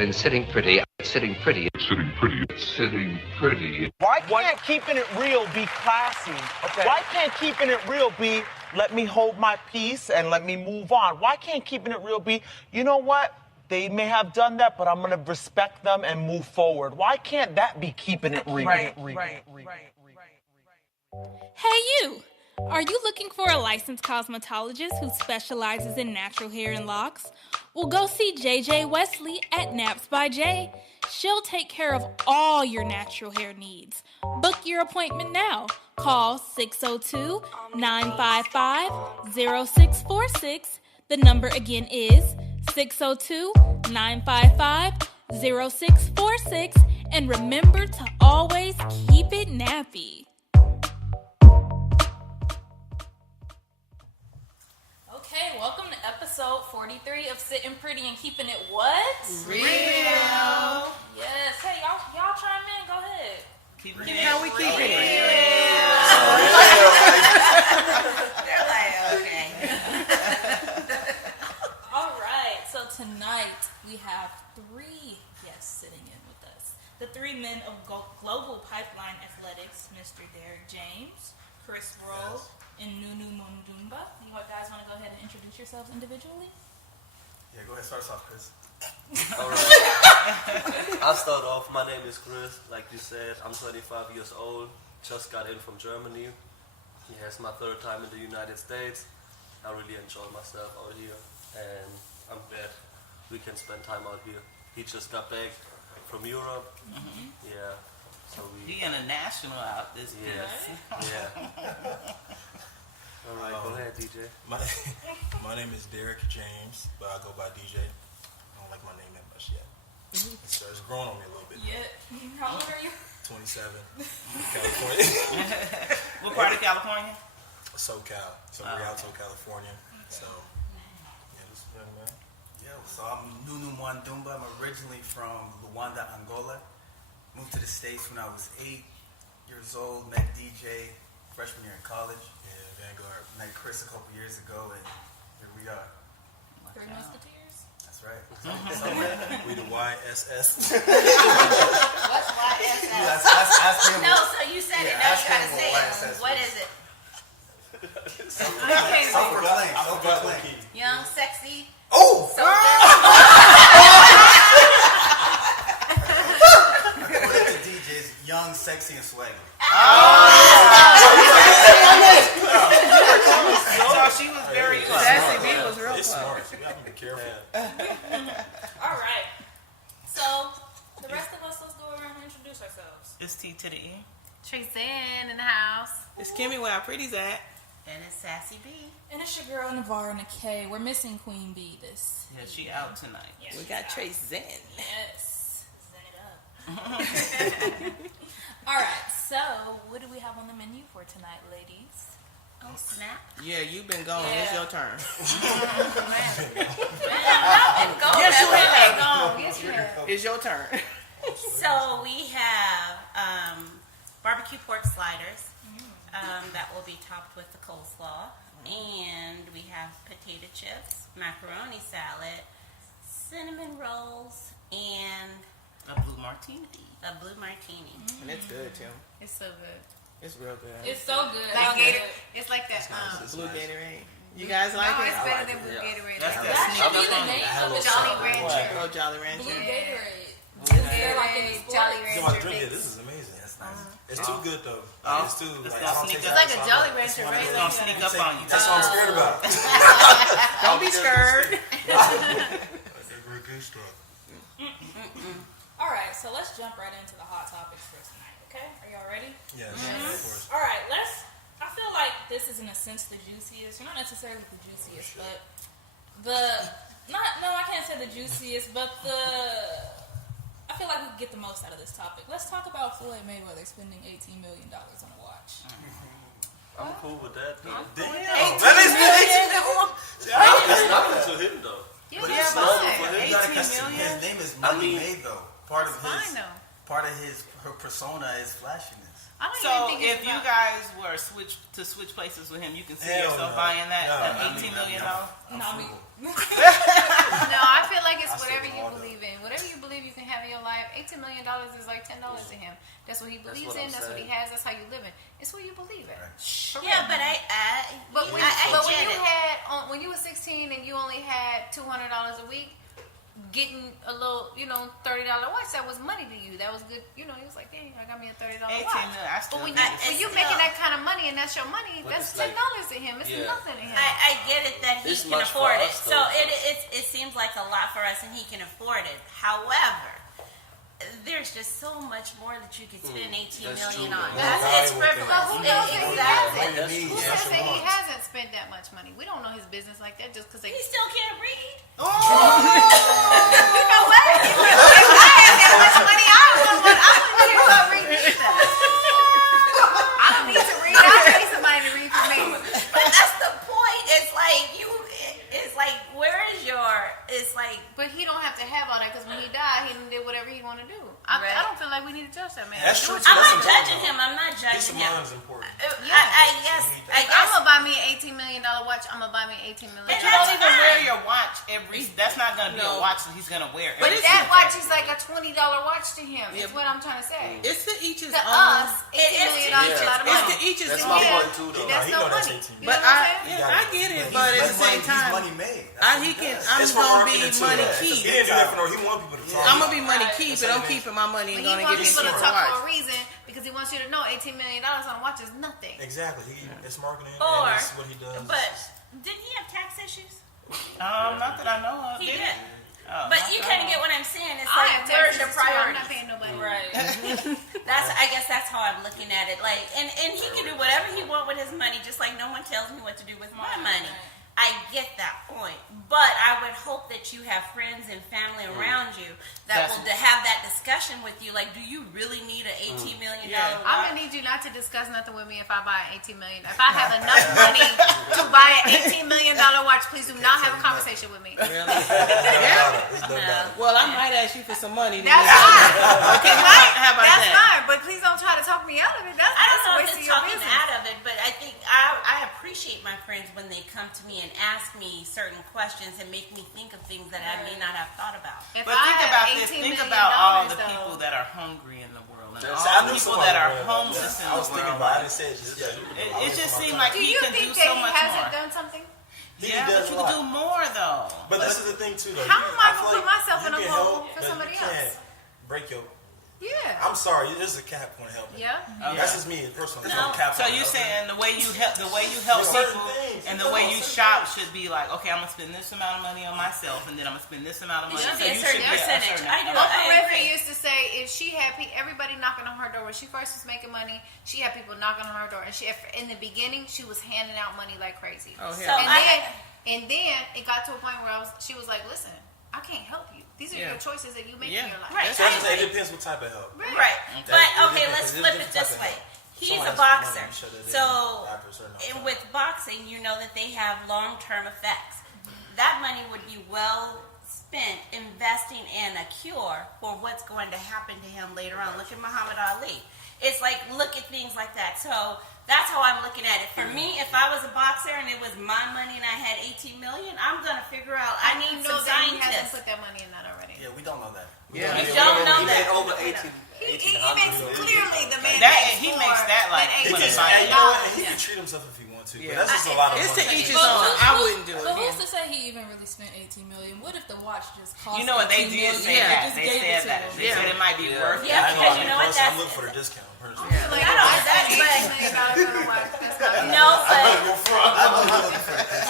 And sitting pretty, sitting pretty, sitting pretty, sitting pretty. Why can't keeping it real be classy? Okay. Why can't keeping it real be let me hold my peace and let me move on? Why can't keeping it real be, you know what? They may have done that, but I'm going to respect them and move forward. Why can't that be keeping it real? Right. Hey you! Are you looking for a licensed cosmetologist who specializes in natural hair and locks? Well, go see JJ Wesley at Naps by J. She'll take care of all your natural hair needs. Book your appointment now. Call 602-955-0646. The number again is 602-955-0646. And remember to always keep it nappy. Okay, welcome to episode 43 of Sitting Pretty and Keeping It what? Real. Yes. Hey, y'all chime in. Go ahead. Keep it how we keep it. They're like, okay. All right. So tonight we have three guests sitting in with us. The three men of Global Pipeline Athletics, Mr. Derek James, Chris Rowe, and Nuno D.J. You guys want to go ahead and introduce yourselves individually? Yeah, go ahead. Start us off, Chris. All right. I'll start off. My name is Chris. Like you said, I'm 25 years old. Just got in from Germany. Yeah, it's my third time in the United States. I really enjoy myself out here, and I'm glad we can spend time out here. He just got back from Europe. Mm-hmm. Yeah. So He international out this piece. Yeah. All right, go ahead, DJ. My name is Derek James, but I go by DJ. I don't like my name that much yet. So it's growing on me a little bit. Yeah. How old are you? 27. California. What part of California? SoCal. So Rialto, California. So, yeah, this is young man. Yo, so I'm Nuno D.J. I'm originally from Luanda, Angola. Moved to the States when I was 8 years old. Met DJ freshman year in college. Yeah, Vanguard. Met Chris a couple years ago, and here we are. Three Musketeers? That's right. We the YSS. What's YSS? Ask him. No, so you said it. Now you gotta say it. What is it? Self-proclaimed. Young, sexy. Oh! So good. DJ's young, sexy, and swaggy. So she was very close. Sassy B was real It's close. smart. You have to be careful. All right. So, the rest of us, let's go around and introduce ourselves. It's T to the E. Treesan in the house. It's Kimmy where our pretty's at. And it's Sassy B. And it's your girl, Navarre and K. We're missing Queen B this Yeah, she out tonight. Yeah, We she's got out. Trace Zen. Yes. Zen it up. All right. So, what do we have on the menu for tonight, ladies? Oh, snap. Yeah, you've been gone. Yeah. It's your turn. Yes, you have. It's your turn. So we have barbecue pork sliders that will be topped with the coleslaw. And we have potato chips, macaroni salad, cinnamon rolls, and A blue martini. a blue martini. And it's good, too. It's so good. It's real good. It's so good. Like I love it. it's like that. Blue Gatorade. You guys like it? It's better than blue Gatorade. That's Like That should be the Jolly name of it. Jolly Rancher. Oh, Jolly Rancher. Blue Gatorade. Gatorade, Like in the Jolly sports. So my drink, yeah, Rancher. this is amazing. That's nice. Uh-huh. It's too good though. Oh, It's too. it's Like, gonna I don't sneak taste up. It's like a that, so Jolly I'm Rancher, like, right? It's gonna sneak up on you. That's what I'm scared about. Don't be scared. Very good stuff. All right, so let's jump right into the hot topics for tonight, okay? Are y'all ready? Yes, of course. All right, I feel like this is in a sense the juiciest, or not necessarily the juiciest, but I can't say the juiciest, but I feel like we could get the most out of this topic. Let's talk about Floyd Mayweather spending $18 million on a watch. I'm cool with that. Though. That It's nothing to him though. Yeah, But yeah, it's but normal for him. 18 million? His name is Money Made though. Part of fine though. her persona is flashiness. I don't So even think if you guys were to switch places with him, you can see Hell yourself no. buying that No, I $18 mean, million. I'm No, I mean, No, I feel like it's I whatever still you want believe in. Whatever you believe $18 million is like $10 to him. That's what he believes in. That's what he has. That's how you live in. It's what you believe in. Yeah, but when you were 16 and you only had $200 a week, getting a little, $30 watch, that was money to you. That was good. He was like, dang, I got me a $30 watch. But when you're making that kind of money and that's your money, that's $10 to him. It's nothing to him. I get it that he can afford it. So it seems like a lot for us and he can afford it. However, there's just so much more that you could spend $18 million on. It's frivolous. Who knows that who says that he hasn't spent that much money? We don't know his business like that just because he still can't read. You know what? If I had that much money, I don't need to read either. I don't need to read. I need somebody to read for me. But that's the point. It's like where is your? It's like. But he don't have to have all that because when he died, he did whatever he wanted to do. I don't feel like we need to judge that man. That's true. I'm not judging him. I'm not judging him. Peace of mind is important. I guess. I'm gonna buy me an $18 million watch. I'm gonna buy me an $18 million. But you don't even wear your watch every. That's not gonna be a watch that he's gonna wear. But that watch is like a $20 watch to him. Is what I'm trying to say. It's to each his to own. us, $18 million is a lot of money. It's to each his That's own. my point too, though. That's no money. But I get it. But at the same time, money made. I'm gonna be money keep. He didn't do that for no. He want people to talk. I'm gonna be money keep, but I'm keeping my money and gonna get He into wants people a to talk watch. for a reason because he wants you to know $18 million on a watch is nothing. Exactly. It's marketing. Or, and it's what he does. but didn't he have tax issues? Not that I know of. He did. But you kind of get what I'm saying. It's I like, have where's taxes your too. I'm priorities? not paying nobody. Right. I guess that's how I'm looking at it. Like, and he can do whatever he wants with his money, just like no one tells me what to do with my money. I get that point, but I would hope that you have friends and family around you that will have that discussion with you. Like, do you really need an $18 million watch? I'm gonna need you not to discuss nothing with me if I buy an $18 million. If I have enough money to buy an $18 million watch, please do not have a conversation with me. Really? No. Well, I might ask you for some money. That's fine. Okay, how about That's that? fine, but please don't try to talk me out of it. That's I don't know a if waste of it's your talking business. out of it, but I think I appreciate my friends when they come to me and ask me certain questions and make me think of things that I may not have thought about. If But I think had about this. $18 Think million about all the though, people that are hungry in the world and Yes, all I the knew people somebody that are read that. homeless in I the was thinking world. about it. I didn't say it. It just seemed like do he you can think do that so he much hasn't more. done something? Yeah, but you can do more though. But this is the thing too, though. How am I gonna feel put myself in a you can hole help, for but somebody you can't else? break your. Yeah. I'm sorry. This is a cap point help. Yeah. That's just me personally. No. So you saying the way you help certain people things. and the way you shop should be like, okay, I'm gonna spend this amount of money on myself, and then I'm gonna spend this amount of It money. should So be a you certain should get a percentage. certain I do. amount. Oprah I Winfrey agree. used to say if she had everybody knocking on her door when she first was making money, she had people knocking on her door, and in the beginning she was handing out money like crazy. Oh, So hell. And then it got to a point where she was like, listen, I can't help you. These are Yeah. your choices that you make Yeah. in your life. Right. So it depends what type of help. Right. But okay, let's flip it this way. He's a boxer. So with boxing, you know that they have long-term effects. That money would be well spent investing in a cure for what's going to happen to him later on. Look at Muhammad Ali. It's like, look at things like that. So that's how I'm looking at it. For me, if I was a boxer and it was my money and I had $18 million, I'm going to figure out, I need some that he hasn't scientists. put that money in that already. Yeah, we don't know that. Yeah. You don't know He made that. over 18. He makes clearly the man He makes that like He when can, it's and like, you know what? He can treat himself if he wants to. Yeah. But that's just a lot of It's to money. each his own. I wouldn't do it. But who's to say he even really spent $18 million? What if the watch just cost? you know what they $18 did million? say Yeah, that. Just They gave said it to that. him. They said it might be worth it. Yeah, because you know what? I'm looking for the discount personally. Like, Not only that, $18 million on a watch. That's not No, but I'm looking for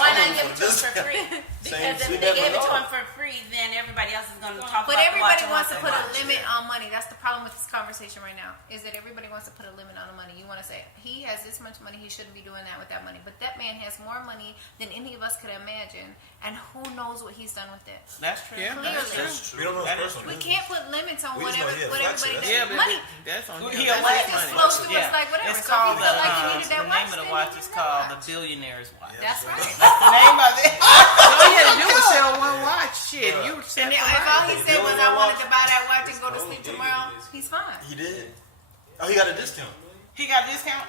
why not give it to him for free? Because if we they never gave it to know. him for free, then everybody else is going to talk But about the watch everybody and wants to watch put and a watch. limit on money. That's the problem with this conversation right now. Is that everybody wants to put a limit on the money. You want to say he has this much money, he shouldn't be doing that with that money. But that man has more money than any of us could imagine, and who knows what he's done with it? That's true. Yeah. Clearly, We don't know his personal we business. can't put limits on We just whatever know he what a flexer. everybody does. Yeah, but Money. that's on him. He That's a his what? just money. flows through us like whatever. It's So if called you feel like you needed that the watch, name of the then watch you is use that called watch. the Billionaire's Watch. That's right. That's the name of it. All you had to do was sell one watch. Shit, you set And for if all life. he said was I wanted to buy that watch and go to sleep tomorrow, he's fine. He did. Oh, he got a discount. He got a discount?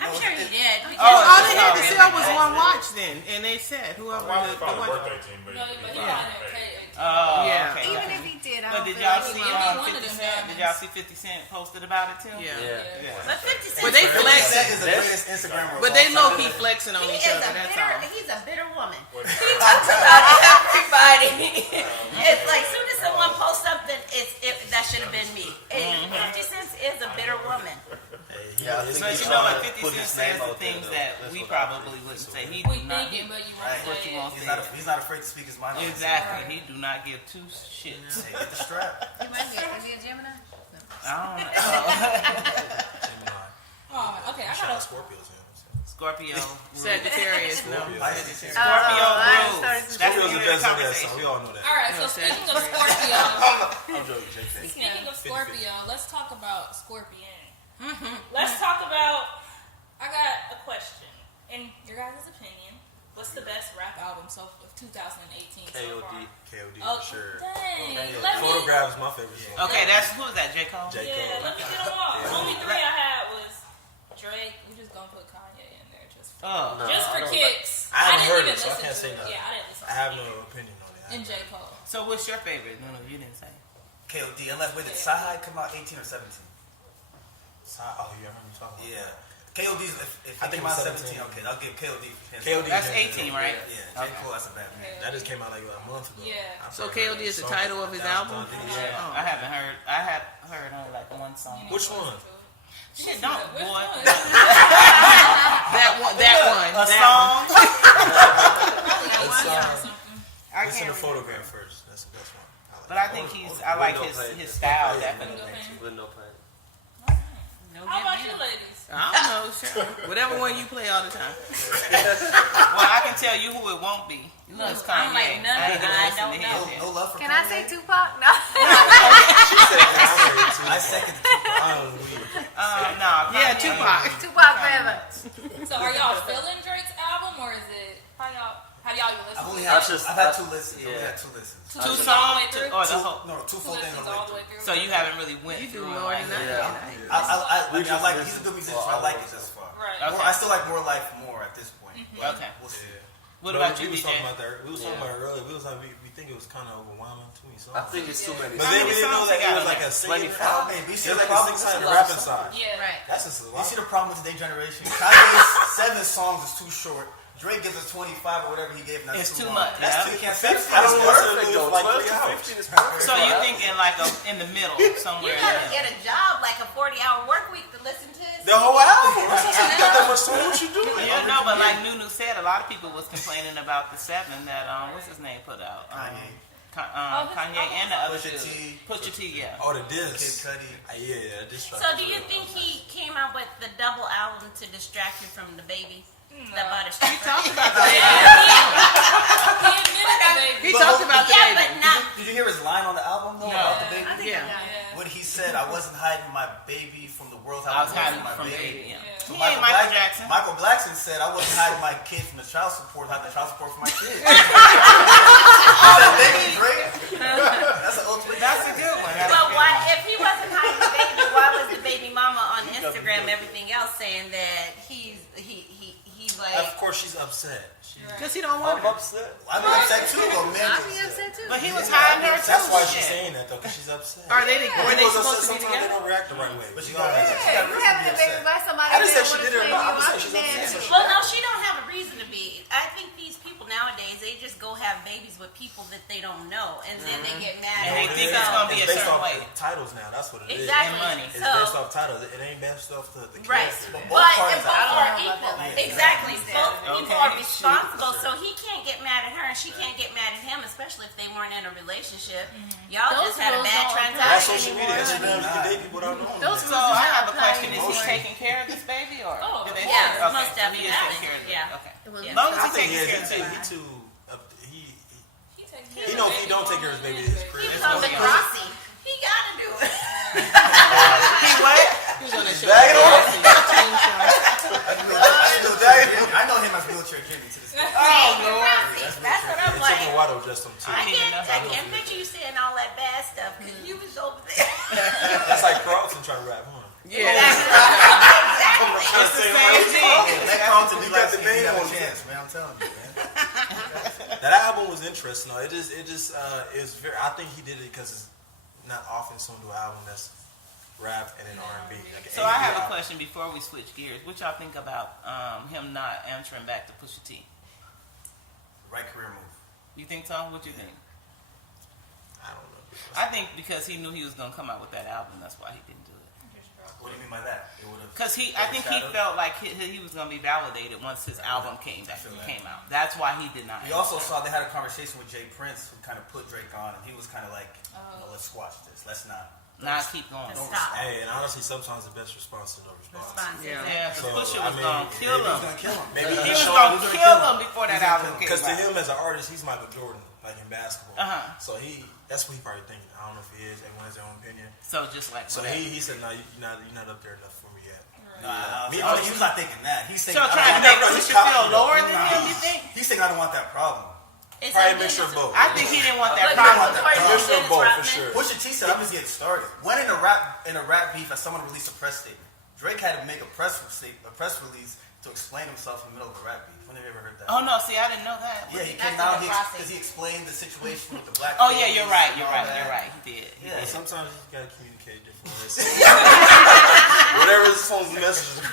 I'm sure he did. Because All they had to sell was one watch then, and they said whoever the watch. No, but he got it paid. Oh, Yeah. okay. Even if he did, I But don't did y'all see 50 Cent? Did y'all see 50 Cent posted about it too? Yeah. But 50 Cent. But they flexing. Is the greatest Instagram. But they low key flexing on each other. That's all. He's a bitter woman. He talks about everybody. It's like soon as someone posts something, that should have been me. 50 Cent is a bitter woman. But you know, like 50 Cent says the things that we probably wouldn't say. He do not give but you won't what you won't say. He's not afraid to speak his mind. Exactly. He do not give two shits. Hey, get the strap. Is he a Gemini? I don't know. Oh, okay. I Shout got out Scorpios. Scorpio. Sagittarius. No. Scorpio Scorpio. rules. That's Scorpio's the the best of that conversation. song. We all know that. All right, so speaking of Scorpio, I'm joking, JK. speaking of Scorpio, let's talk about Scorpion. Let's talk about. I got a question. In your guys' opinion, what's the best rap album of 2018 so far? KOD, Oh, for sure. dang. Yeah. Let me- Photograph is my favorite song. Okay, who is that? J. Cole? J. Cole. Yeah, let me get them all. Yeah. Only three I had was Drake. We just gonna put Kanye in there just for, Oh. just for kicks. I haven't heard didn't it, even so I listen can't to say it. nothing. Yeah, I didn't listen I to have it. no opinion on it. And J. Cole. So what's your favorite? No, you didn't say. KOD. Unless did Sahai come out 18 or 17? Oh, you remember me talking about Yeah. KOD's if I it think came out 17. 17, okay, I'll give KOD. KOD. That's 18, right? Yeah, J. Cole, that's a bad man. That just came out like a month ago. Yeah. So KOD is the title of his album? Yeah. Oh. I haven't heard. I have heard only like one song. Which one? Shit, don't, Which boy. one? That one. A song. I Listen to can't. Photograph first. That's the best one. But I think I like his style definitely. With no pain. How about you ladies? I don't know. Sure. Whatever one you play all the time. Well, I can tell you who it won't be. It's Kanye. I'm like, none I ain't of gonna I listen don't to know. his shit. No love for Can I say Kanye? Tupac? No. She said I second Tupac. I'm weak. No. Yeah, Kanye. Tupac. Tupac forever. So are y'all feeling Drake's album or is it? Have y'all even I've only listened to had it? I've had two listens. I've only had two listens. Two all the way songs through? or the whole. No, two full things Listens all all the way through. So you haven't really went You do through more like than I that. do. I like he's a good musician. I like it thus far. Right. Okay. I still like More Life more at this point. But Okay. we'll see. What But about you, we was DJ? talking about that. We was talking about it earlier. We was like, we think it was kind of overwhelming. Too many songs. I think it's too many. But then we didn't know that it was like a singing album. Hey, we see There's the like a problem. sing side and a rapping side. Yeah. Right. That's just a You lot. see the problem with today's generation. Kanye's 7 songs is too short. Drake gives us 25 or whatever he gave. And that's It's too long. much. That's Yeah. too. Can't say I don't want to lose like 3 12 to hours. 15 is perfect. So you thinking like in the middle somewhere? You gotta Yeah. get a job like a 40-hour work week to listen to his. The whole album. That's what you got that much song. What you doing? Yeah, no, but like Nunu said, a lot of people was complaining about the 7 that what's his name put out. Kanye and the other Pusha dude. T. Pusha T, yeah. Oh, the Kid disc. Cudi. Yeah, this track. So do you think he came out with the double album to distract you from the baby that bought a stripper? He talked about the baby. He talked about the Yeah, baby. but not. Did you hear his line on the album though about the baby? Yeah. When he said, "I wasn't hiding my baby from the world, I was hiding hiding my from baby." baby. Yeah. So He ain't Michael Jackson. Michael Blackson said, "I wasn't hiding my kid from the child support, hiding the child support for my kid." Thank you, Drake. That's an ultimate. That's a good one. But why, if he wasn't hiding the baby, why was the baby mama on Instagram, everything else, saying that he's like? Of course, she's upset. Because he don't want I'm her. upset. I'm upset too, but man, I'd be upset too. But he was hiding her too. That's why she's shit. saying that though, because she's upset. Are they, were they People supposed to be sometimes they together? don't react the right way. But you you know, gotta- Yeah, you having a baby by somebody I didn't say that she wanna did it or claim not. you. I'm I'd saying be she's mad upset. too. Well, no, she don't have a reason to be. I think these people nowadays, they just go have babies with people that they don't know, and then they get mad. And they at think them. it's gonna be a It's based certain off way. titles now. That's what it is. Exactly. And money. It's So, based off titles. It ain't based off the right. character. But But both if parties both are- are I don't know equal, about that. exactly. Yeah. Both people Okay. are responsible, so he can't get mad at her, and she can't get mad at him, especially if they weren't in a relationship. Y'all Those just had a rules bad don't apply. That's transaction. social media. Instagram, you can date people without knowing. Those them. So I have a question: Is he Emotion. taking care of this baby, or Oh, did they yeah, say- okay, most so definitely. He is taking care of it. Yeah. Okay. It was- As long as I he's think taking care of he it. too. He He know if he don't take care of his baby, it's He crazy. told the Crossy, he gotta do it. He what? He's on that show. Bag it on. I know him as wheelchair Jimmy to this day. Crossy, that's what I'm It took like. a while to adjust him too. I can't picture you saying all that bad stuff because you was over there. That's like Carlton trying to rap, huh? Yeah. Exactly. It's the same thing. Let Carlton do You got that. the You name have on a it. chance, man. I'm telling you, man. That album was interesting though. It was very. I think he did it because not often someone do an album that's rap and then R&B. Like So I have a question before we switch gears. What y'all think about him not answering back to Pusha T? Right career move. You think so? What do you think? I don't know. I think because he knew he was gonna come out with that album, that's why he didn't do it. What do you mean by that? Because I think he felt like he was gonna be validated once his album came out. That's why he did not. We also saw they had a conversation with Jay Prince, who kind of put Drake on, and he was kind of like, let's squash this. Let's not keep going. Hey, and honestly, sometimes the best response is no response. Yeah, so Pusha was gonna kill him. Maybe he was gonna kill him before that album came out. Because to him as an artist, he's Michael Jordan, like in basketball. So that's what he probably thinking. I don't know if he is. Everyone has their own opinion. So just like he said, no, you're not up there enough for me yet. He's not thinking that. He's thinking, trying to make Pusha feel lower than him. You think? He's thinking I don't want that problem. Probably a mixture of both. I think he didn't want that problem. Mixture of both for sure. Pusha T said, "I'm just getting started." When in a rap beef, as someone released a press statement, Drake had to make a press release to explain himself in the middle of a rap beef. When have you ever heard that? Oh no, see, I didn't know that. Yeah, he came out because he explained the situation with the black. Oh yeah, you're right. He did. Yeah, sometimes you gotta communicate different ways. Whatever his phone's message is.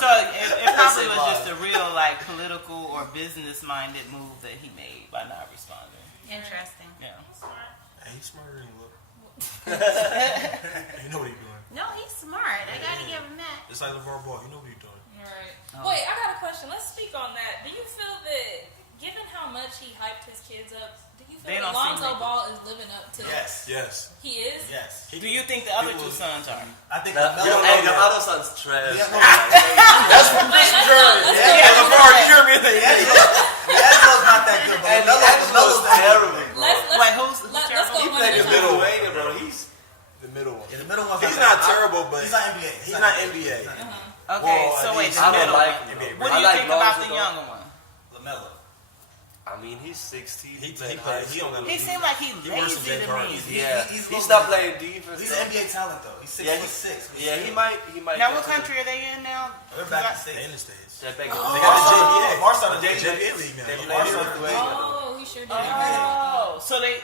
So it probably was just a real like political or business-minded move that he made by not responding. Interesting. Yeah. Hey, he's smarter than you look. You know what he's doing. No, he's smart. I gotta give him that. It's like LeVar Ball. You know what he's doing. Right. Wait, I got a question. Let's speak on that. Do you feel that, given how much he hyped his kids up, do you feel that Lonzo Ball is living up to that? Yes. He is? Yes. Do you think the other two sons are? I think the other son's trash. That's from Chris Journey. LeVar, you hear me? D'Angelo's not that good, but D'Angelo's terrible. Let's go. He played the middle way, bro. He's the middle one. Yeah, the middle one's he's not terrible, but he's not NBA. He's not NBA. Okay, so wait, the middle one. What do you think about the younger one? LaMelo. I mean, he's 16. He seemed like he's lazy to me. Yeah, he's not playing defense. He's an NBA talent though. He's 6'6". Yeah, he might. Now, what country are they in now? They're back in the States. They're back in the States. They got the JBA. Mars started the JBA league now. Oh, he sure did. Oh, so they.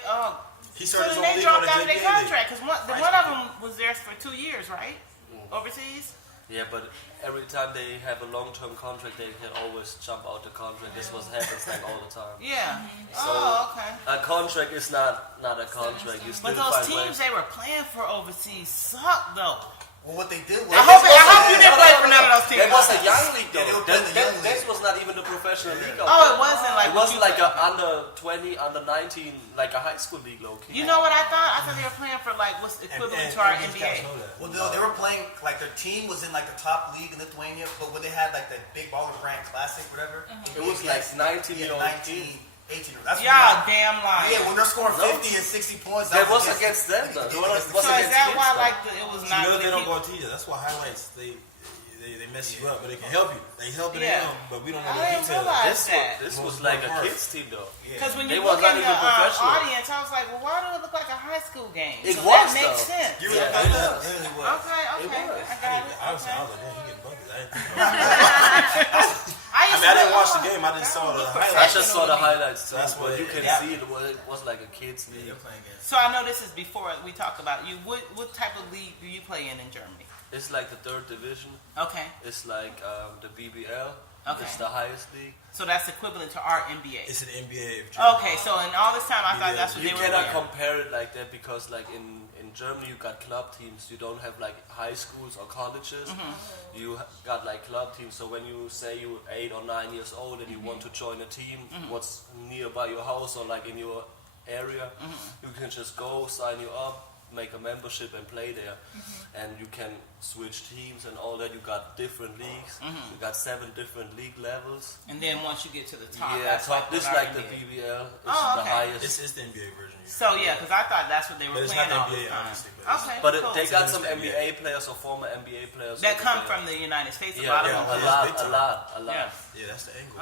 He so started then they his own league dropped on out the of their JBA contract because one of them was there for 2 years, right? Overseas. Yeah, but every time they have a long-term contract, they can always jump out the contract. This happens like all the time. Yeah. So okay. A contract is not a contract. You still but those find teams they were playing for overseas suck though. Well, what they did was... I hope you didn't play for none of those teams. That was a young league though. That was not even the professional league. Oh, it wasn't like... It wasn't like a under 20, under 19, like a high school league, low-key. You know what I thought? I thought they were playing for like what's equivalent to our NBA. Well, they were playing, like their team was in like the top league in Lithuania, but when they had like that big baller brand classic, whatever, it was like 19-year-old 18. That's damn lying. Yeah, when they're scoring 50 and 60 points. That was against them, though. So is that why it was not? You know they don't go on TV. That's why highlights they mess you up, but they can help you. They help it them, but we don't know the details. This was like a kids team though. Because when you look in the audience, I was like, well, why do it look like a high school game? It so was that makes sense. You really got that? Okay. I got it. I was like, damn, he getting buckets. I didn't watch the game. I just saw the highlights. I just saw the highlights. So that's what you can see. It was like a kids league. So I know this is before we talk about you. What type of league do you play in Germany? It's like the 3rd division. Okay. It's like the BBL. Okay. It's the highest league. So that's equivalent to our NBA. It's an NBA of Germany. Okay, so in all this time I thought that's what they were doing. You cannot compare it like that because like in Germany you got club teams. You don't have like high schools or colleges. You got like club teams. So when you say you're 8 or 9 years old and you want to join a team, what's nearby your house or like in your area, you can just go sign you up, make a membership and play there, and you can switch teams and all that. You got different leagues. You got 7 different league levels. And then once you get to the top, yeah, that's top. This like the BBL. It's the highest. It's the NBA version. So yeah, because I thought that's what they were playing all the time. Okay, but cool. they got some NBA players or former NBA players that come from the United States. A lot. Yeah, that's the angle.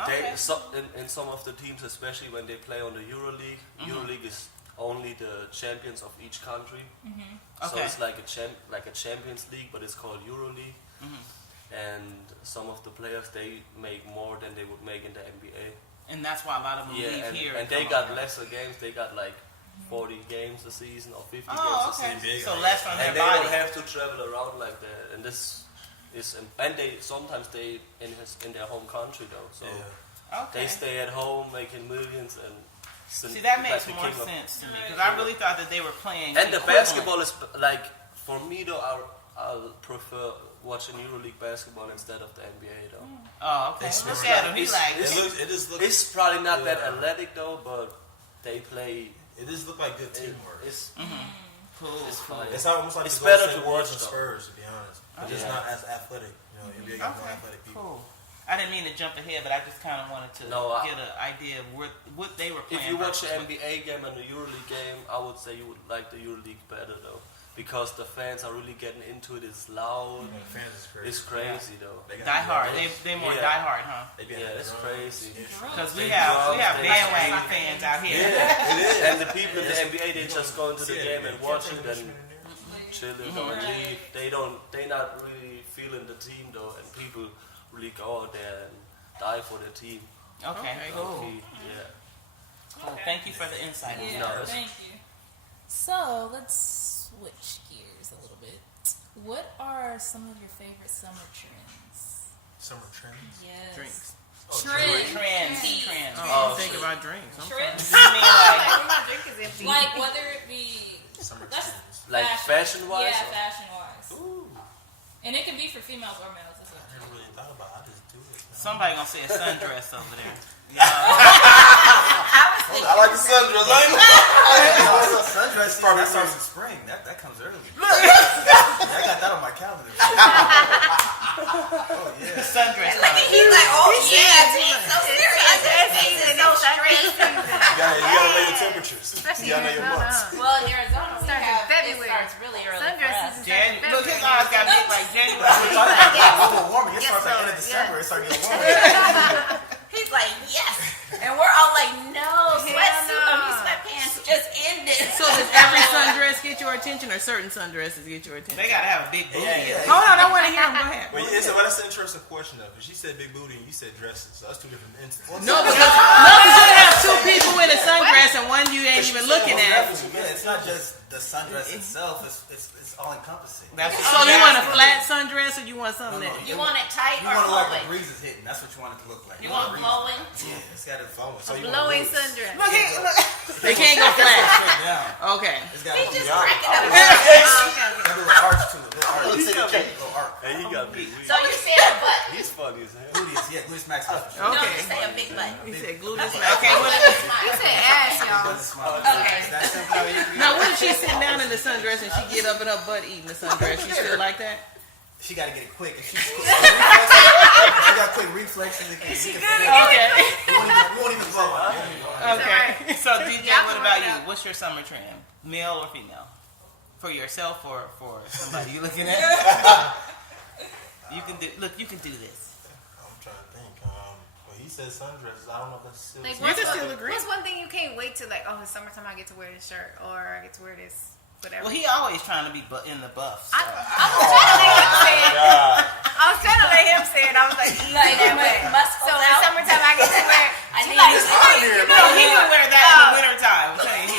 In some of the teams, especially when they play on the EuroLeague, EuroLeague is only the champions of each country. So it's like a Champions League, but it's called EuroLeague. And some of the players, they make more than they would make in the NBA. And that's why a lot of them leave here. And they got lesser games. They got like 40 games a season or 50 games Oh, a okay. season. So less on their And they body. don't have to travel around like that. And this is, and they sometimes they in their home country though. So Okay. they stay at home making millions and. See, that like makes the more king of- sense to me because I really thought that they were playing. And the equivalent. basketball is like for me though. I'll prefer watching EuroLeague basketball instead of the NBA though. Oh, okay. Look at him. He's like. It's probably not that athletic though, but they play. It just look like good teamwork. It's cool. It's cool. fun. It's almost like it's the better Golden to watch State Warriors and Spurs, to be honest. But it's not as athletic. You know, NBA got more athletic people. Cool. I didn't mean to jump ahead, but I just kind of wanted to get an idea of what they were playing. If you watch versus the NBA game and the EuroLeague game, I would say you would like the EuroLeague better though, because the fans are really getting into it. It's loud. The fans is crazy. It's crazy though. Die hard. They more die hard, huh? Yeah, it's crazy. Because we have bandwagon fans out here. Yeah, it is. And the people in the NBA, they just go into the game and watch it and chilling or leave. They not really feeling the team though, and people really go out there and die for their team. Okay, cool. Yeah. Cool. Thank you for the insight. Yeah, thank you. So let's switch gears a little bit. What are some of your favorite summer trends? Summer trends? Yes. Drinks. Trends. Oh, think about drinks. Trends. You mean My drink is empty. like whether it be Summer that's trends. Like fashion-wise? Yeah, or? fashion-wise. Ooh. And it can be for females or males as well. I never really thought about it. I just do it. somebody gonna say a sundress over there. I like the sundress. Sundress season, that starts in spring. That comes early. I got that on my calendar. Oh yeah. Sundress. He's like, oh yeah, so serious. You gotta lay the temperatures. Especially You gotta know your months. Well, in Arizona, we Starts in have February. it starts really early. Sundress for us. season starts in January. Look, his February. eyes got big like January. A little warmer. It starts like end of December. It starts getting warmer. He's like, yes. And we're all like, no, sweatsuit, no. sweatpants just ended. So does every sundress get your attention, or certain sundresses get your attention? They gotta have a big booty. Hold on, I want to hear him. Go ahead. Well, that's an interesting question though. Because she said big booty and you said dresses, so that's two different instances. No, because you can have two people in a sundress and one you ain't even looking at. Yeah, it's not just the sundress itself. It's all encompassing. So you want a flat sundress or you want something that? You want it tight You or want it like the flowing? breeze is hitting. That's what you want it to look like. You want blowing? Yeah, it's got to flow. So you Blowing want loose. sundress. They can't go flat. Straight down. Okay. It's got He's to just be cracking up. a little arch to it. Little arch. And he got big wheels. So you said a butt. He's funny as hell. Gluteus, yeah, gluteus max. No, Okay. you say a big butt. He said gluteus Okay, what He said ass, y'all. Okay. That's simple. Now, what if she's sitting down in the sundress and she get up in her butt eating the sundress? You still like that? She got to get it quick. If she got quick reflexes, it can Okay. we won't even blow up. Okay. So DJ, Yeah, I what can about run it you? out. What's your summer trend? Male or female? For yourself or for somebody you looking at? You can do. Look, you can do this. I'm trying to think. Well, he said sundresses. I don't know if that's still. Like, You can still agree. what's one thing you can't wait to, like, oh, it's summertime, I get to wear this shirt, or I get to wear this, whatever. Well, he always trying to be in the buff. So. I was trying to let him say it. I was trying to let him say it. I was like, easy that way. So in summertime, I get to wear. He would wear that in the wintertime. I'm telling you.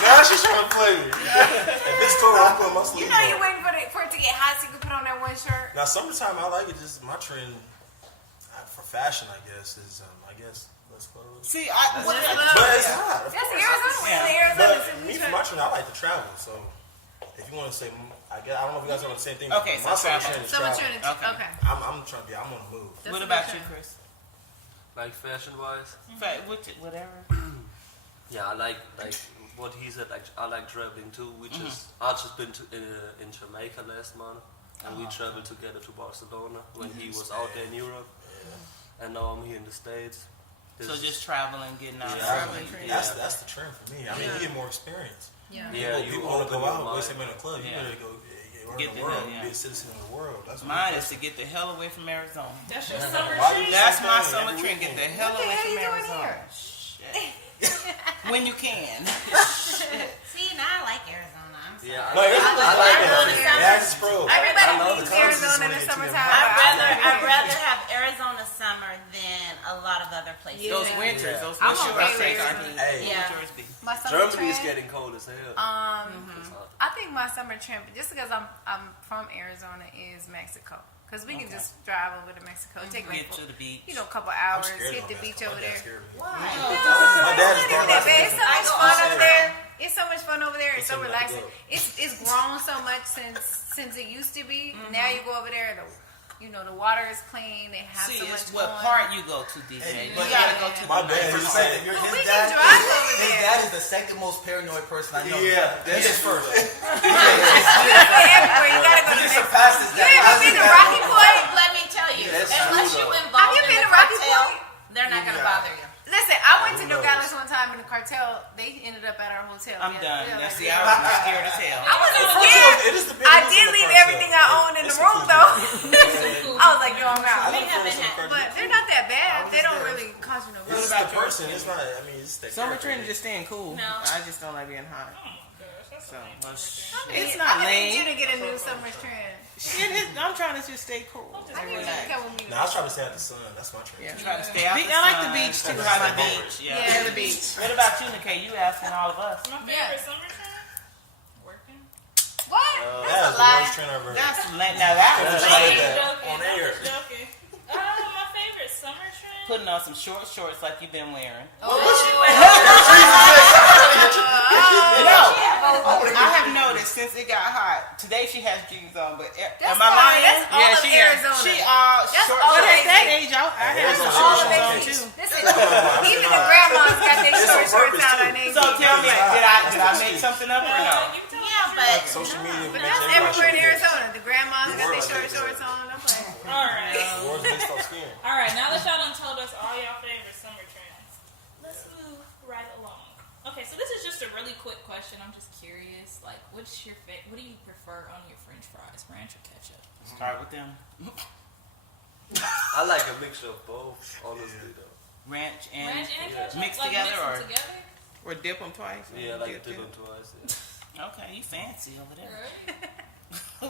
Now she's trying to play me. If it's cold, I'm putting my sleeves on. You're waiting for it to get hot so you can put on that one shirt. Now, summertime, I like it. Just my trend for fashion, I guess, is less clothes. See, But it's hot. Of That's course. Arizona. But me, for my trend, I like to travel. So, if you want to say, I don't know if you guys know the same thing. Okay, my so summer travel. trend is Summer travel. trend. Okay. I'm trying to be. I'm on the move. What about you, Chris? Like fashion-wise? Whatever. Yeah, I like what he said. Like I like traveling too, which is I just been in Jamaica last month, and we traveled together to Barcelona when he was out there in Europe, and now I'm here in the States. So just traveling, getting out. That's the trend for me. I mean, you get more experience. Yeah. People want to go out, waste them in a club. You better go Get the the world, hell, be a citizen of the world. That's Mine is to get the hell away from Arizona. That's your summer Why do trend. you That's say my that summer every trend. Get the weekend? hell What the away hell from you doing Arizona. here? Shit. When you can. See, now I like Arizona. I'm sorry. Yeah, No, I like it. Arizona. Yeah, it's pro. Everybody I love needs the Arizona in the concerts when they get summertime. to I'd rather have Arizona summer than a a lot of other places. Those winters, those I'm winters. okay with it. Hey, Yeah. My summer Germany is trend, getting cold as hell. I think my summer trip, just because I'm from Arizona, is Mexico. Because we can just drive over to Mexico, take like, Get to the beach. a couple hours, scared hit of the beach Mexico. over My dad there. scared me. Why? My dad is Look at that, babe. It's so much fun over there. It's so much fun over there. It's so told me not to relaxing. go. It's grown so much since it used to be. Now you go over there, the water is clean. They have See, so much it's what fun. part you go to, DJ. Hey, You but gotta go to My the bad. nice He part. said, But we can drive over His there. dad is the second most paranoid person I know. Yeah, He is first. Everywhere you gotta go to He Mexico. surpasses You that. ever been to Rocky Point? Let me tell you, That's unless true, you though. involved Have you in been the to Rocky cartel, Point? they're not gonna bother you. Listen, I went to Who knows? Nogales one time in the cartel. They ended up at our hotel. I'm Yeah, done. yeah, Now, like see, that. I was scared as hell. I wasn't It scared. is the big I news did of the leave cartel. everything I owned in the It's room cool. though. I was like, yo, I'm I out. look forward to the cartel. But they're not that bad. They don't really cause you no It's problem. the person. It's not. I mean, it's the Summer character. trend is just staying cool. No. I just don't like being hot. So It's it's not I need you lame. to get a new summer trend. Shit, I'm trying to just stay cool. I need you to come with me. Nah, I was trying to stay out the sun. That's my trend. Yeah. Try to stay out the I like the sun, beach, too. stay I by like the the beach. Yeah. Yeah. the beach. What about you, Nikkei? You asking all of us. My favorite Yeah. summer trend? Working. What? That That's is a the lie. worst trend I've ever heard. That's lame. Now that was That's lame. like that Joking. on I'm air. just joking. My favorite summer trend? Putting on some short shorts like you've been wearing. No, I have noticed since it got hot. Today she has jeans on, but That's am I lying? That's all Yeah, of she Arizona. She all That's short. all But of at that Arizona. age, I had some All short of shorts on Arizona. too. Listen, even the grandmas got their It's short on shorts purpose, out too. on their So tell me, did I make something up or no? Yeah, but Social media But makes that's everybody everywhere in show Arizona. The grandmas got their World short like shorts on. I'm like, Alright. the world's based off skin. Alright, now that y'all done told us all y'all favorite summer trends, let's move right along. Okay, so this is just a really quick question. I'm just curious. Like, what do you prefer on your French fries, ranch or ketchup? Start with them. I like a mixture of both, honestly, though. Ranch and Ranch and ketchup? mixed Like, together mix them or together? Or dip them twice. Yeah, I like to do them twice. Yeah. okay, you fancy over there. Right?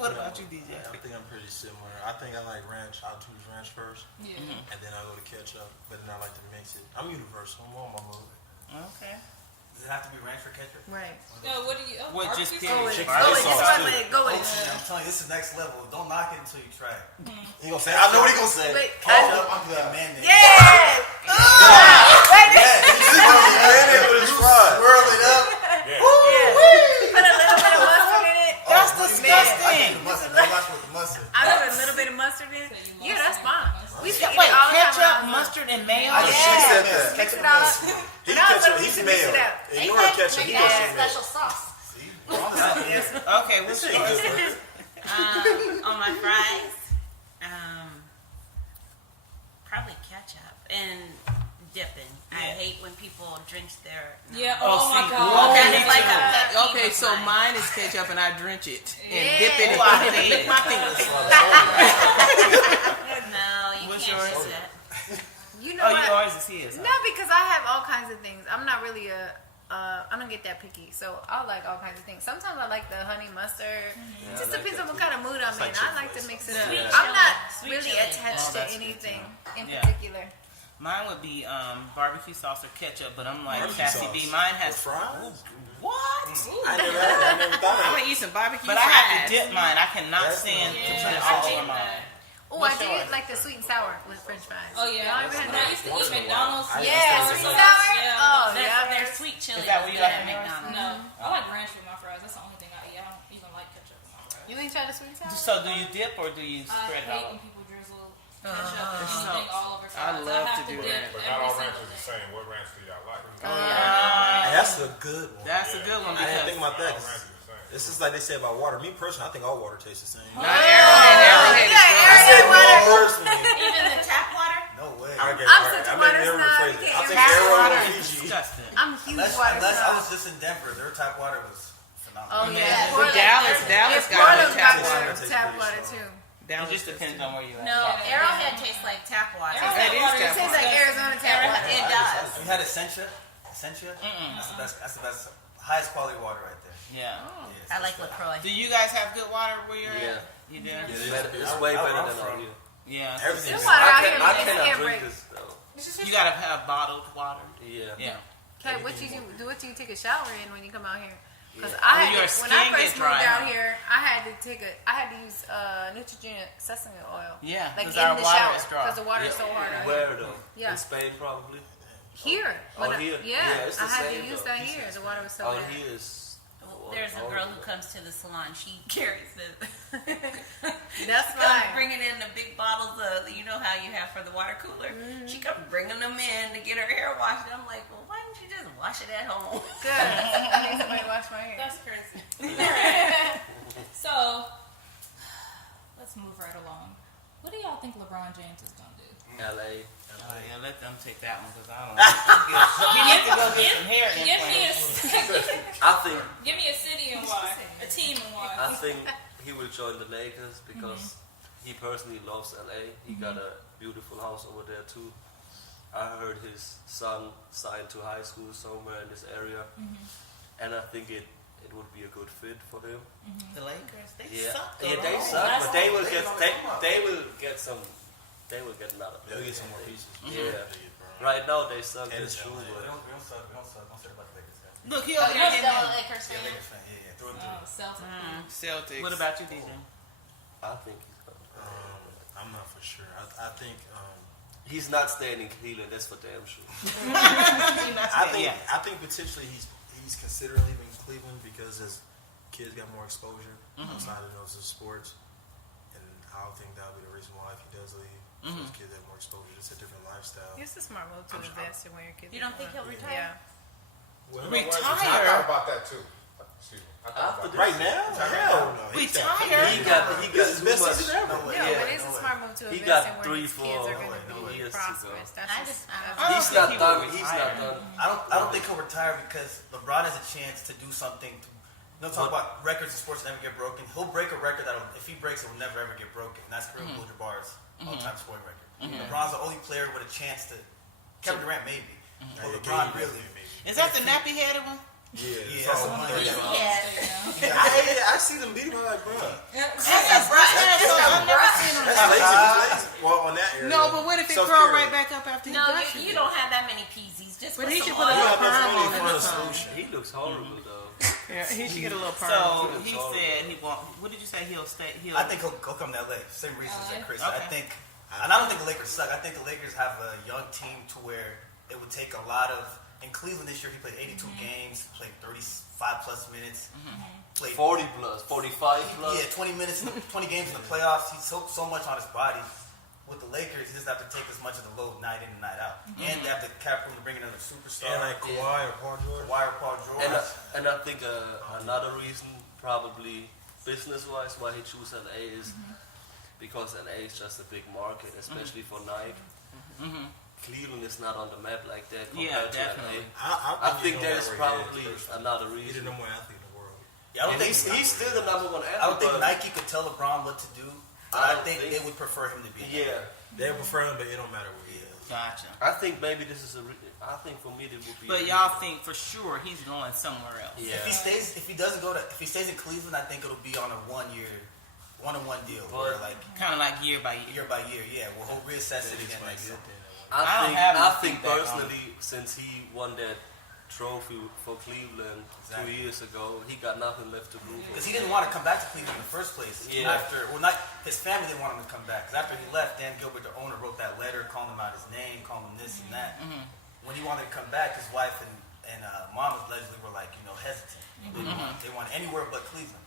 What about you, DJ? I think I'm pretty similar. I think I like ranch. I'll choose ranch first, Yeah. and then I'll go to ketchup. But then I like to mix it. I'm universal. I'm on my mode. Okay. Does it have to be ranch or ketchup? right. No, what do you? Oh, What, just barbecue Go sauce? with it. Chicken Go with it. sauce, Just too. let it go with Oh, it. shit, I'm telling you, this is next level. Don't knock it until you try it. He gonna say, I know what he gonna say. Wait, Ketchup, I'm good. Mayonnaise. Yes! Wait, Swirl it up. put a little bit of mustard in it. That's I disgusting. get the mustard. Don't watch with the mustard. I put a little bit of mustard in it. Yeah, that's fine. We used to eat Wait, it all the time. ketchup, mustard, and mayo? She said that. Mix it all up. He When I was ketchup, little, we he's used to mix mayo. it up. And you want ketchup, he goes to mayo. sauce. Okay, what's This shit yours? good, burger. On my fries, probably ketchup and dipping. I hate when people drench their. Yeah. Oh, Oh, my see, god. That me is like too. a pet peeve Okay, of so mine. mine is ketchup and I drench it and Yeah. dip it Oh, I and hate lick it. my fingers. No, you What's can't yours? do that. You know Oh, what? yours is his. No, because I have all kinds of things. I'm not really I don't get that picky, so I like all kinds of things. Sometimes I like the honey mustard. It just depends on what kind of mood I'm in. I like to mix it up. Sweet I'm not chili. really Sweet chili. attached Oh, to that's good anything in Yeah. particular. Mine would be barbecue sauce or ketchup, but I'm like Barbecue Cassie sauce. B. Mine has With fries? what? I never had that. I never thought I'm of gonna it. eat some barbecue But I have to fries. dip mine. I cannot That's stand to Yeah, put it I all hate over mine. that. Oh, I What's did yours? like the sweet and sour with French fries. Oh yeah. Y'all ever had When I that? used to Once eat in a McDonald's. while. I Yeah, used to sweet and say sour. Yeah. Oh, Their, yeah. their sweet chili Is that what is you good like at in yours? McDonald's. No, I like ranch with my fries. That's the only thing I eat. I don't even like ketchup with my fries. You ain't tried the sweet and sour? So do you dip or do you I spread it hate all? when people drizzle ketchup or anything all over fries. I love have to do dip that. But every not all single ranch is the thing. same. What ranch do y'all like? Hey, that's a good one. That's a good one I didn't because think about that. All 'cause ranch is the same. It's just like they say about water. Me personally, I think all water tastes the same. not Arrowhead is I said strong. me personally. Even the tap water. No way. Okay, I'm all such a I water never snob. rephrase it. You I can't think have Arrow Water and is Fiji. disgusting. I'm a huge Unless water I snob. was just in Denver, their tap water was phenomenal. Oh, yeah. Yeah. But Dallas Yeah, got Portland's good got tap water. good tap water, too. It Dallas just depends on where you at. No, Arrowhead tastes like tap water. That is It tap tastes water. like Arizona tap water. It does. You had Essentia? Essentia? That's the best, highest quality water right there. Yeah. Yes, I like that's LaCroix. Do you guys have good water where you're Yeah. at? You do? It's way better than out here. Yeah. Everything's This water out I here cannot makes drink hair break. this though. You gotta have bottled water. Yeah. Okay, what you do? What you take a shower in when you come out here? Because Yeah. when I first moved out here, I had to use Neutrogena sesame oil. Yeah, like in our the water shower is dry. because the water is so hard out Where here. though? Yeah. In Spain probably. Here. Here. Yeah, it's the I had same, to use though. that here. The water was so Out bad. here is. There's a girl who comes to the salon. She carries it. That's Comes fine. bringing in the big bottles of, you know how you have for the water cooler. She comes bringing them in to get her hair washed. And I'm like, well, why don't you just wash it at home? Good. I need somebody to wash my hair. That's crazy. All right. So, let's move right along. What do y'all think LeBron James is going to do? LA. Yeah, let them take that one because I don't know. He needs to go get some hair implants. Give me a city and why. A team and why. I think he will join the Lakers because he personally loves LA. He got a beautiful house over there too. I heard his son signed to high school somewhere in this area, and I think it would be a good fit for him. The Lakers, they suck. Yeah, they suck, but they will get some. They will get another. They'll get some more pieces. Yeah. Right now they suck. And It's true. we don't suck. Don't say about the Lakers. Look, he Oh, over you're there. still a Lakers fan? Yeah, Lakers fan. Yeah, through and through. Celtics. What about you, DJ? I think he's gonna. I'm not for sure. I think he's not staying in Cleveland. That's for damn sure. I think potentially he's considering leaving Cleveland because his kids got more exposure outside of those sports, and I don't think that'll be the reason why if he does leave. So his kids have more exposure. It's a different lifestyle. It's a smart move to invest in when your kids. You don't think he'll retire? Yeah. Well, I thought about that too. Excuse me. Right now? Hell no. Retire? He got this is too best much. season ever. Yeah, but it's a smart move to He invest got in where 3, his 4 kids are going to be years to prosperous. go. That's He's not done. He's not done. I don't think he'll retire because LeBron has a chance to do something. Talk about records in sports that never get broken. He'll break a record that if he breaks, it will never ever get broken. And that's Kareem Abdul-Jabbar's all-time scoring record. LeBron's the only player with a chance to. Kevin Durant maybe. But LeBron really. Is that the nappy-headed one? Yeah, that's the one. I see them beat him. I'm like, bro. That's lazy. Well, on that area. No, but what if it curl right back up after he brushes you don't have that many peasies. Just but put he some should put a little oil. perm on it. He looks horrible though. Yeah, he should get a little perm. So he said he won't. What did you say? He'll stay. I think he'll come to LA. Same reasons as Chris. Okay. I think, and I don't think the Lakers suck. I think the Lakers have a young team to where it would take a lot of. In Cleveland this year, he played 82 games, played 35 plus minutes, played 40 plus, 45 plus. Yeah, 20 minutes, 20 games in the playoffs. He's so much on his body. With the Lakers, he doesn't have to take as much of the load night in and night out, and they have the cap room to bring another superstar. And like Kawhi or Paul George. And I think another reason, probably business-wise, why he chose LA is because LA is just a big market, especially for Nike. Cleveland is not on the map like that compared to LA. I think there's probably another reason. He's the number one athlete in the world. Yeah, I don't think he's still the number one athlete. I don't think Nike could tell LeBron what to do. I think they would prefer him to be. Yeah, they would prefer him, but it don't matter where he is. Gotcha. I think maybe this is I think for me it would be. But y'all think for sure he's going somewhere else. Yeah. If he stays in Cleveland, I think it'll be on a one-on-one deal, where like kind of like year by year. Year by year, yeah. We'll reassess it again next year. I think personally, since he won that trophy for Cleveland 2 years ago, he got nothing left to prove. Because he didn't want to come back to Cleveland in the first place. Yeah. His family didn't want him to come back. Because after he left, Dan Gilbert, the owner, wrote that letter calling him out his name, calling him this and that. When he wanted to come back, his wife and mom allegedly were like, hesitant. They wanted anywhere but Cleveland.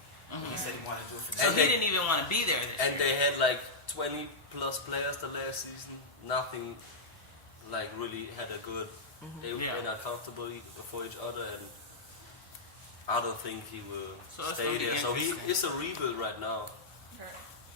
He said he wanted to do it for them. So he didn't even want to be there this year. And they had like 20 plus players the last season. Nothing like really had a good. They were uncomfortable for each other, and I don't think he will stay there. So it's a rebuild right now.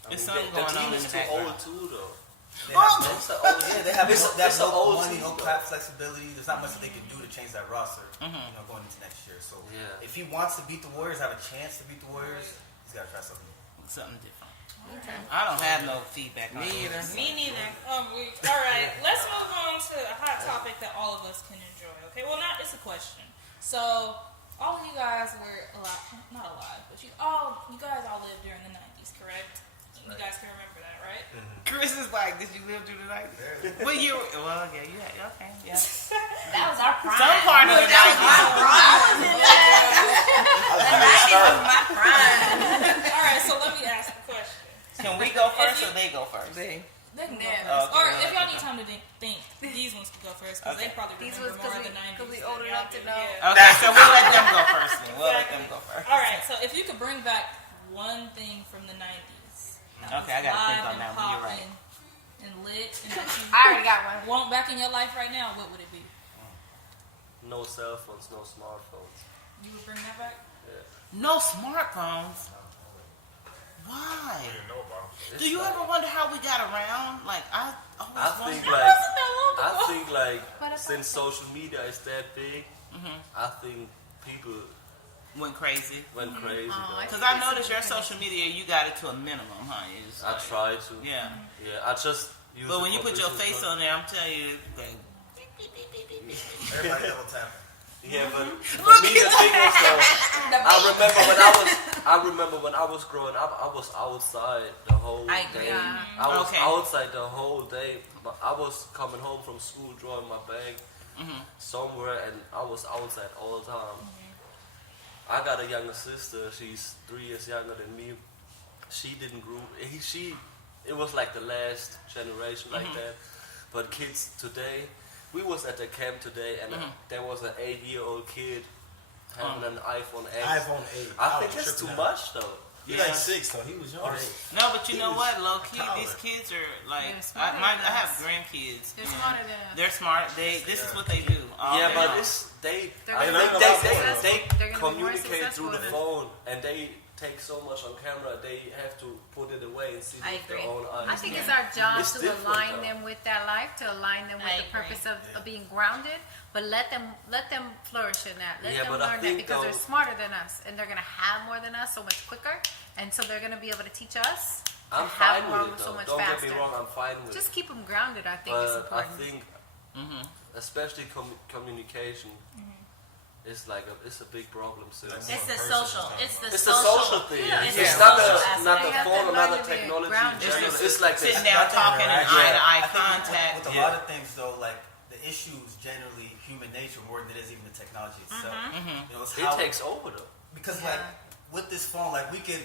There's something going on in the The team is too background. old too, though. They have no money, no cap flexibility. There's not much that they can do to change that roster. Going into next year. So if he wants to beat the Warriors, have a chance to beat the Warriors, he's got to try something new. Something different. Okay. I don't have no feedback on Me either. Me neither. All right, let's move on to a hot topic that all of us can enjoy. Okay, well, it's a question. So, all of you guys were not alive, but you guys all lived during the 90s, correct? You guys can remember that, right? Chris is like, did you live through the night? Well, yeah, you had, okay, yeah. That was our prime. Some part of the That was my 90s. prime. The 90s was my prime. All right, so let me ask the question. Can we go first or they go first? They can go Yeah. first. Okay, Or yeah. if y'all need time to think, these ones can go first because they probably These remember ones more of the 90s. because we old enough to know. Yeah. Okay, so we'll let them go first then. We'll let them go first. All right, so if you could bring back one thing from the 90s. Okay, I gotta think on that one. You're right. And lit, and that you I already got one. want back in your life right now, what would it be? No cell phones, no smartphones. You would bring that back? Yeah. No smartphones. Why? Do you ever wonder how we got around? Like I always wonder. I think like since social media is that big, I think people went crazy. Because I noticed your social media, you got it to a minimum, huh? It's I like, try to. Yeah. Yeah. I just use. But it when you for put your business face stuff. on there, I'm telling you, like, Everybody double tap. Yeah, but for me the thing is though, I remember when I was growing up, I was outside the whole day. I was outside the whole day. I was coming home from school, drawing my bag somewhere, and I was outside all the time. I got a younger sister. She's 3 years younger than me. She didn't grow. It was like the last generation like that. But kids today. We was at the camp today, and there was an 8-year-old kid having an iPhone 8. iPhone 8. I think that's too much, though. He's like 6, though. He was young. No, but you know what? Low key, these kids are like. I have grandkids. They're smarter than us. They're smart. This is what they do. Yeah, but they communicate through the phone, and they take so much on camera. They have to put it away and see with their own eyes. I think it's our job It's to different, align though. them with that life, to align them with the purpose of being grounded, but let them flourish in that. Let them but I learn that think because they're though- smarter than us and they're gonna have more than us so much quicker, and so they're gonna be able to teach us. I'm and fine have more with it, so though. much Don't faster. get me wrong, I'm fine with Just it. keep them grounded. I think is But I important. think, especially communication, it's a big problem. Since It's the social. It's the a social social thing. Yeah, It's the not social not the aspect. phone or not the to be technology. grounded. It's like sitting down talking and eye-to-eye contact. With a lot of things, though, like the issue is generally human nature more than it is even the technology itself. You know, it's It how, takes over though. because like with this phone, like we can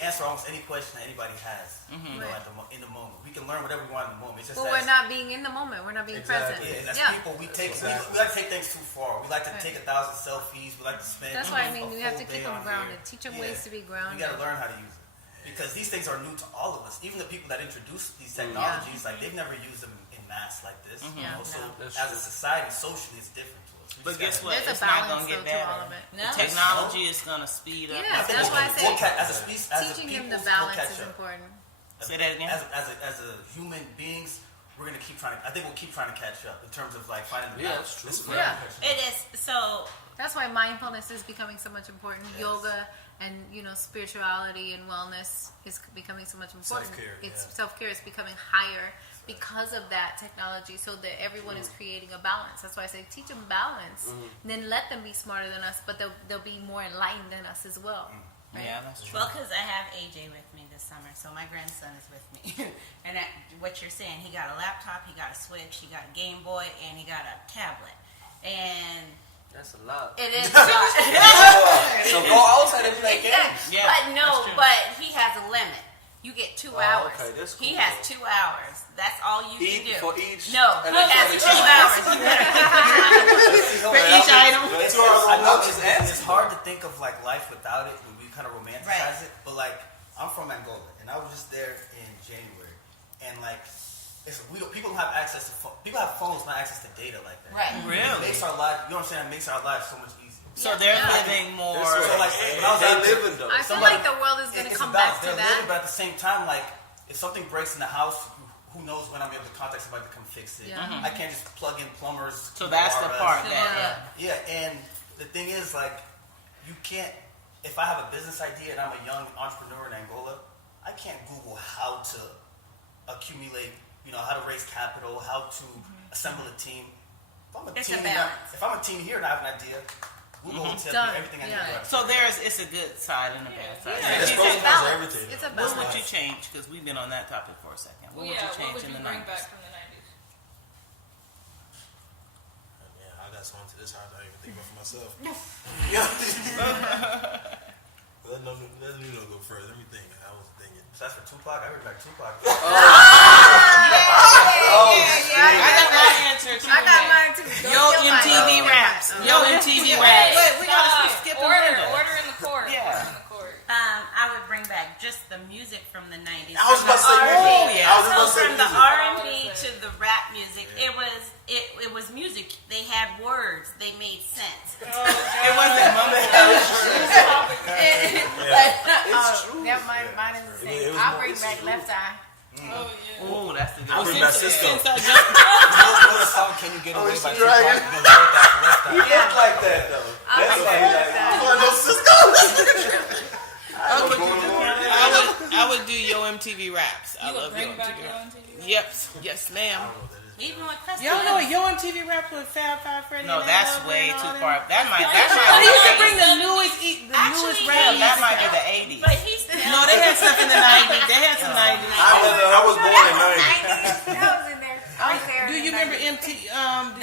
answer almost any question that anybody has. You know, in the moment, we can learn whatever we want in the moment. It's just But that we're not being in the moment. We're not being present. Yeah, and as Yeah. people, we like to take things too far. We like to take 1,000 selfies. We like to spend. That's why I mean a we have to full keep day them on grounded. here. Teach them ways to be grounded. We got to learn how to use it because these things are new to all of us. Even the people that introduced these technologies, like they've never used them in mass like this. You know, so as a society, socially, it's different to us. We But just guess what? There's a It's not balance gonna get though to all better. of it. The technology is gonna speed up. Yeah, that's why I say as a species, as a teaching people, them the we'll balance catch is up. important. Say that again. As a human beings, we're gonna keep trying to. I think we'll keep trying to catch up in terms of like finding the balance. That's true. It's Yeah. It is. So That's why mindfulness is becoming so much important. Yoga and spirituality and wellness is becoming so much important. Self-care is becoming higher because of that technology, so that everyone is creating a balance. That's why I say teach them balance, and then let them be smarter than us, but they'll be more enlightened than us as well. Right? Yeah, that's true. well, because I have AJ with me this summer, so my grandson is with me. And what you're saying, he got a laptop, he got a Switch, he got a Game Boy, and he got a tablet. And That's a lot. it is a lot. So go outside and play games. Yeah, but no, that's true. but he has a limit. You get 2 hours. Okay, that's He cool, has though. 2 hours. That's all you can do. For each. No, he has 2 hours. You better For each item. I know it's hard to think of like life without it, and we kind of romanticize it. But like, I'm from Angola, and I was just there in January, and like, people don't have access to people have phones, not access to data like that. Right. It Really? makes our life, you know what I'm saying? It makes our lives so much easier. So they're living more. So like, when I was They out there, living though. I feel like the world is going to it's come a balance. back to They're living, that. but at the same time, like, if something breaks in the house, who knows when I'm able to contact somebody to come fix it. Yeah. I can't just plug in plumbers. So that's the part Yeah, and the thing is, like, you can't, if I have a business idea and I'm a young entrepreneur in Angola, I can't Google how to accumulate, how to raise capital, how to assemble a team. If I'm a It's team a balance. if I'm a team here and I have an idea, Google will tell Done. you everything I need Yeah. to So it's a good side and a bad side. Yeah. It's She pros said, and cons of everything. It's a what balance. would you change? Because we've been on that topic for a second. What would you change what would in you the bring 90s? back from the 90s? Yeah, I got something to this. I don't even think about for myself. Let me go first. Let me think. I was thinking. So that's for Tupac. I heard back Tupac. Yeah. I got my answer too. I got mine too. Yo MTV raps. Yo MTV raps. Wait, we gotta skip the order in the court. Yeah. Order in the court. I would bring back just the music from the 90s. I was about to say R&B. music. I was about to So say from the music. R&B to the rap music, it was music. They had words. They made sense. It wasn't mumble. Mine is the same. I'll bring back Left Eye. Oh yeah. Oh, that's the good I one. bring back Cisco. What song can you get away by Tupac? You look like that though. That's I would do Yo MTV raps. I You would love Yo bring back MTV your raps. own TV? Yep. Yes, ma'am. Even with Festival. Y'all know Yo MTV raps with Fab Five Freddy? No, and that's Lil way and all too them? far. That might But be he used to bring the the newest that might be the 80s. But he's still. No, they had stuff in the 90s. They had some 90s. I was born in 90. That was in there. I was there. Do you remember MTV? They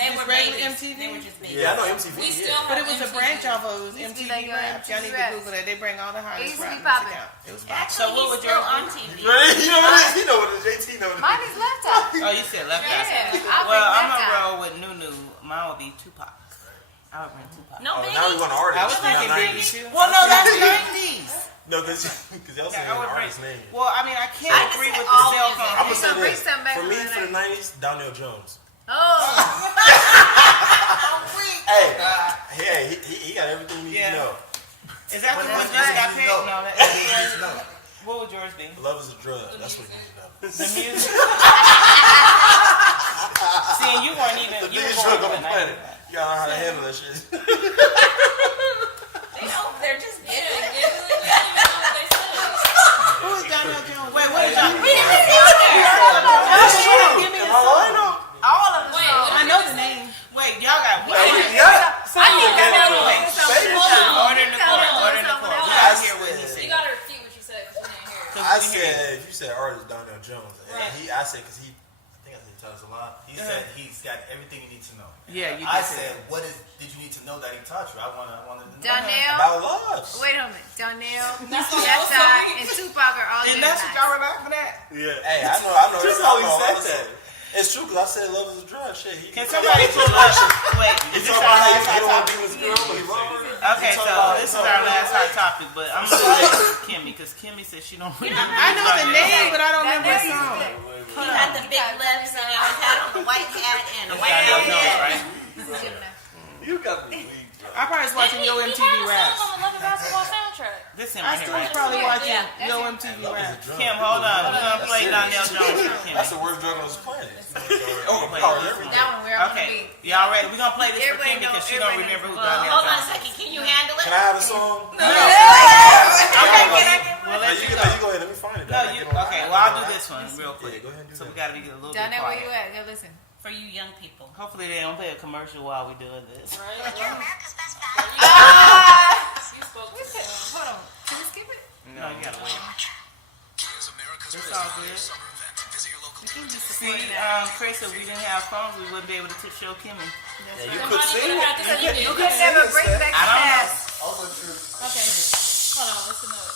Just were regular babies. MTV? They were just babies. Yeah, I know MTV. We Yeah. still But have it was a MTV. branch off of it. It was Used to MTV be like, raps. Y'all need to MTV Google that. They bring all the It hottest used to be rap popping. music out. It was Actually, So what would he's still yours on be? TV. You know what it is? He know what it is. JT know what it is. Mine is Left Eye. Oh, you said Left Eye. Yeah, I'll Well, bring I'm Left gonna Eye. roll with Nunu. Mine would be Tupac. I would bring Tupac. No, Oh, baby. now we want artists. I was not thinking 90s. Biggie too. Well, no, that's 90s. No, because y'all saying I would bring. artist name. Well, I mean, I can't I just agree said with the all cell music. phone. I'm gonna say Bring this. some back For from me, the for the 90s, Donnell Jones. Oh. Hey, he got everything you need to know. Is that the one that's just right. got picked? No, that What would yours be? Love is a drug. That's what you need to know. The music. See, you weren't even. You Biggest were drug born on in the the planet. 90s. You gotta know how to handle that shit. They know. They're just Yeah, they didn't even know what they said. Who's Donnell Jones? Wait, what did y'all? Give me a song. All of them. Wait, I know the name. Wait, y'all got. I think that Order in the court. Order in the court. We gotta hear what he You said. gotta repeat what you said because we didn't hear it. I said, if you said artist Donnell Jones, and I said, because I think I said he taught us a lot. He said he's got everything you need to know. Yeah, you I did say said, what did you need to know that he taught you? I wanted to know. Donnell. About love. Wait a minute. Donnell, That's what I was Left Eye, saying. and Tupac are all And good that's what guys. y'all remember that? Yeah. Hey, I know. Just I how he know said all that. this. It's true, because I said love is a drug. Shit. Can somebody pull up? Wait, is this our last hot topic? Okay, so this is our last hot topic, but I'm gonna let Kimmy because Kimmy said she don't remember. I know the name, but I don't remember the song. He had the big lips and he always had on the white hat and a white Donnell Jones, hat. right? You got me weak, bro. I probably was watching Yo He MTV had a raps. song on the Love and Basketball soundtrack. This him I right still here, was right? probably watching Yeah, Yo MTV raps. Kim, hold on. We're gonna play Donnell Jones for Kimmy. That's the worst drug on this planet. Oh, wait. Everything. That one, where I'm gonna Okay, be. y'all ready? We're gonna play this for Everybody Kimmy because she know- don't everybody remember who Well, Donnell hold on a Jones is. second. Can you handle it? Can I have a song? Okay, well, Hey, let's you go. go ahead. Let me find it. No, you, okay, well, I'll do this one real quick. go ahead and do So we that. gotta be a little bit Donnell, where you quiet. at? Go listen. For you young people. Hopefully they don't play a commercial while we doing this. Right? You spoke to Hold on. Can we skip it? No, you gotta wait. It's all good. See, Chris, if we didn't have phones, we wouldn't be able to show Kimmy. Yeah, you could sing it. You could never bring back I the don't know. past. Okay. Hold on, listen to it.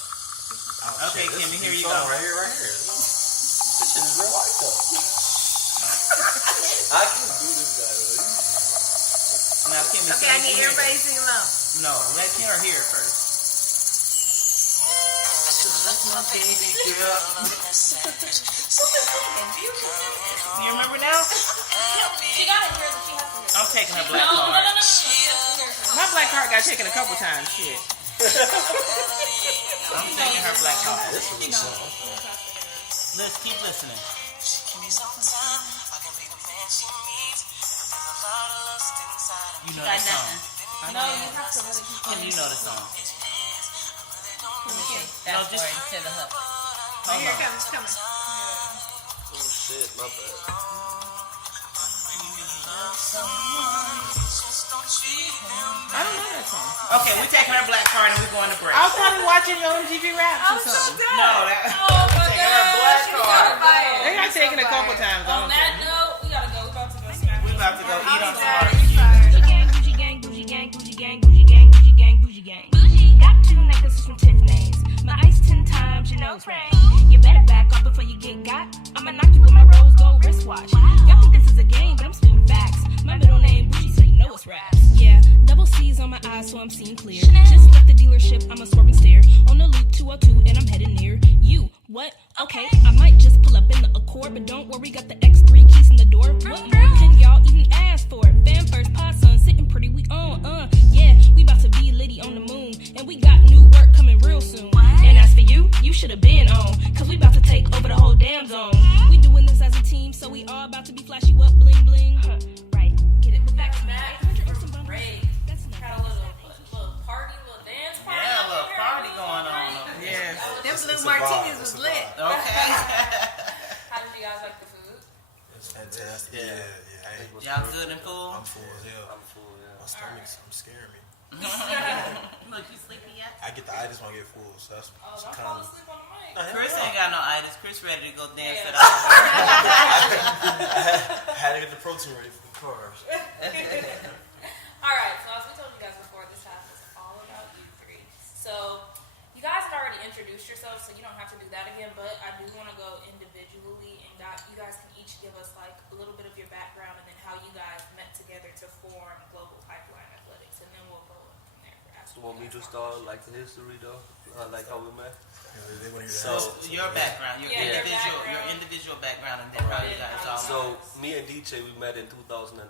Okay, Kimmy, here you Song go. right here. This shit is real life, though. I can do this guy. Now, Kimmy, Okay, I need everybody to sing along. No, let her hear it first. You remember now? She got it here. She has to hear it. I'm taking her black No. card. My black card got taken a couple times. Shit. I'm taking her black card. This is a real song. Let's keep listening. You know the Got song. nothing. No, you have to really keep Kim, you know the song. Fast just- forward to the hook. Oh, here it comes. It's coming. Oh shit, my bad. I don't know that song. Okay, we're taking our black card and we're going to break. I was probably watching your MTV Raps or something. No, that. Oh my Taking our black card. They got taken a couple times. On that note, we gotta go. We about to go smack. We about to go eat on tomorrow. Gucci gang, Gucci gang, Gucci gang, Gucci gang, Gucci gang, Gucci gang, Gucci gang. Got 2 necklaces from Tiffany's. My ice 10 times, your nose ring. You better back off before you get got. I'ma knock you with my rose gold wristwatch. Y'all think this is a game, but I'm spitting facts. My middle name Gucci, so you know it's raps. Yeah, double C's on my eyes, so I'm seeing clear. Just left the dealership, I'm a swerve and stare. On the loop 202, and I'm heading near you. What? Okay, I might just pull up in the Accord, but don't worry, got the X3 keys in the door. What more can y'all even ask for? Fan first, pod son, sitting pretty, we on. Yeah, we about to be litty on the moon, and we got new work coming real soon. And as for you, you should have been on, cause we about to take over the whole damn zone. We doing this as a team, so we all about to be flashy, what bling bling. Right, get it back to back. Great. Had a little party, little dance party. Yeah, a little party going on. Yes. Them blue martinis was lit. Okay. How did you guys like the food? It's fantastic. Yeah. Y'all good and full? I'm full as hell. I'm full, yeah. My stomach's scaring me. Look, you sleepy yet? I get the itis when I get full, so that's Don't kind fall of. asleep on the mic. Chris ain't got no itis. Chris ready to go dance Yeah. it out. I had to get the protein ready for the carbs. All right, so as we told you guys before, this half is all about you three. So you guys had already introduced yourselves, so you don't have to do that again, but I do want to go individually, and you guys can each give us like a little bit of your background and then how you guys met together to form Global Pipeline Athletics, and then we'll go from there. You want me to start like the history though? Like how we met? So your background, your individual background, and then how you guys all. So me and DJ we met in 2012.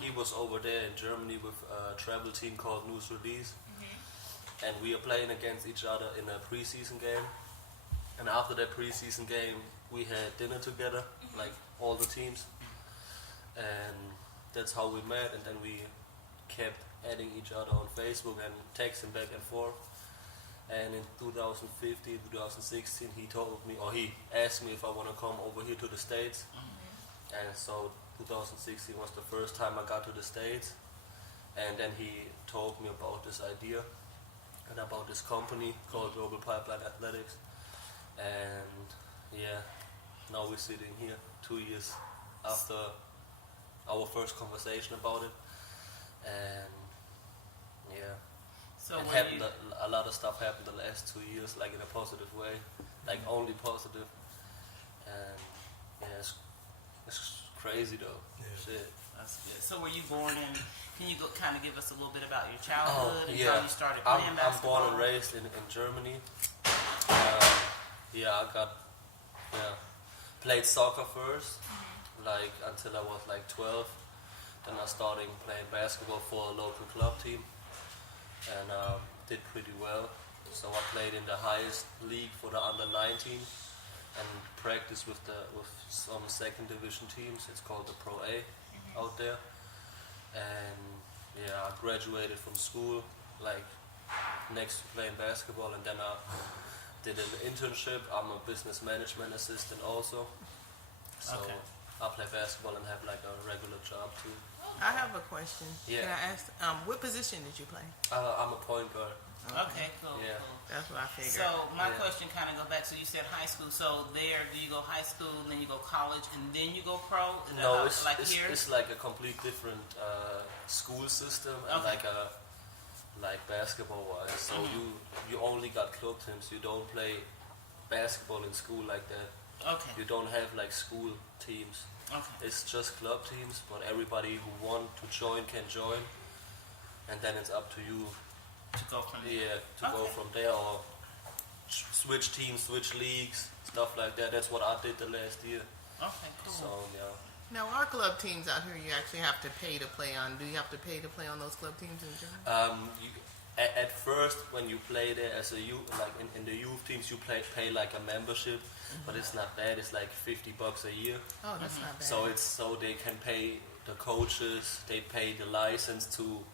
He was over there in Germany with a travel team called Nuno D.J. And we are playing against each other in a preseason game. And after that preseason game, we had dinner together, like all the teams. And that's how we met. And then we kept adding each other on Facebook and texting back and forth. And in 2015, 2016, he told me, or he asked me if I want to come over here to the States. And so 2016 was the first time I got to the States. And then he told me about this idea and about this company called Global Pipeline Athletics. And yeah, now we're sitting here 2 years after our first conversation about it. And yeah, so it happened, a lot of stuff happened the last 2 years, like in a positive way, like only positive. And yeah, it's crazy though. Yeah. Shit. That's good. So were you born in, can you kind of give us a little bit about your childhood and how you started playing basketball? I'm born and raised in Germany. Played soccer first, like until I was like 12. Then I started playing basketball for a local club team and did pretty well. So I played in the highest league for the under 19 and practiced with some second division teams. It's called the Pro A out there. And yeah, I graduated from school like next to playing basketball, and then I did an internship. I'm a business management assistant also. So I play basketball and have like a regular job too. I have a question. Yeah. Can I ask, what position did you play? I'm a point guard. Okay, cool. Yeah. Cool. That's what I figured. So my question kind of go back. So you said high school. So there, do you go high school, then you go college, and then you go pro? Is No, that it's like a complete different school system and like basketball wise. So you only got club teams. You don't play basketball in school like that. Okay. You don't have like school teams. Okay. It's just club teams, but everybody who want to join can join, and then it's up to you to go from there. Yeah, to go from there or switch teams, switch leagues, stuff like that. That's what I did the last year. Okay, cool. So yeah. Now, our club teams out here, you actually have to pay to play on. Do you have to pay to play on those club teams in general? At first, when you play there as a youth, like in the youth teams, you pay like a membership, but it's not bad. It's like $50 a year. Oh, that's not bad. So they can pay the coaches. They pay the license to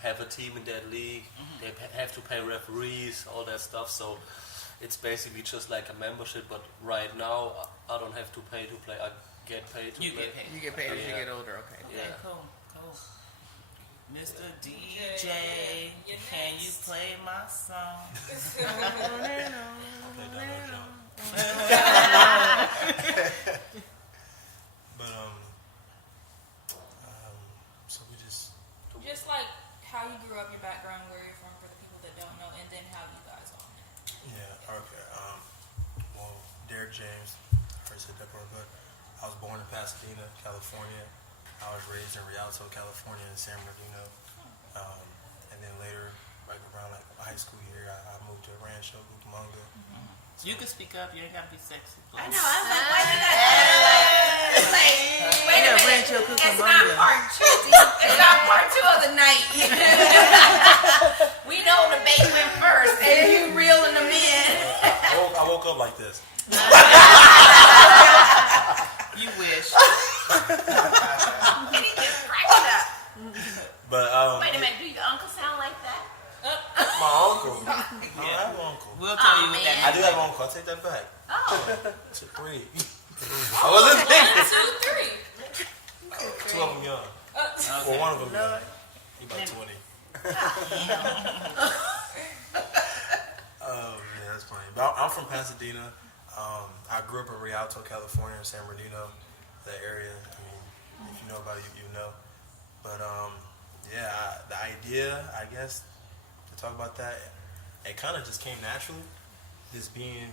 have a team in that league. They have to pay referees, all that stuff. So it's basically just like a membership. But right now, I don't have to pay to play. I get paid to play. You get paid as you get older. Okay. Yeah. Cool. Mr. DJ, can you play my song? But so we just like how you grew up, your background, where you're from, for the people that don't know, and then how you guys all met. Yeah. Okay. Well, Derek James, first said that part, but I was born in Pasadena, California. I was raised in Rialto, California, in San Bernardino. And then later, like around like high school year, I moved to Rancho Cucamonga. You can speak up. You ain't gotta be sexy. I know. I was like, why you got wait a minute. It's not part two. It's not part two of the night. We know the bait went first, and you reeling them in. I woke up like this. You wish. And he just cracked it up. But Wait a minute. Do your uncle sound like that? my uncle. I have an uncle. We'll tell you what that I do have an uncle. I'll take that back. Oh. It's a 3. I wasn't thinking. 1, 2, 3. 2 of them young. Well, one of them young. He about 20. Yeah, that's funny. But I'm from Pasadena. I grew up in Rialto, California, in San Bernardino, that area. I mean, if you know about it, you know. But yeah, the idea, I guess, to talk about that, it kind of just came naturally. Just being,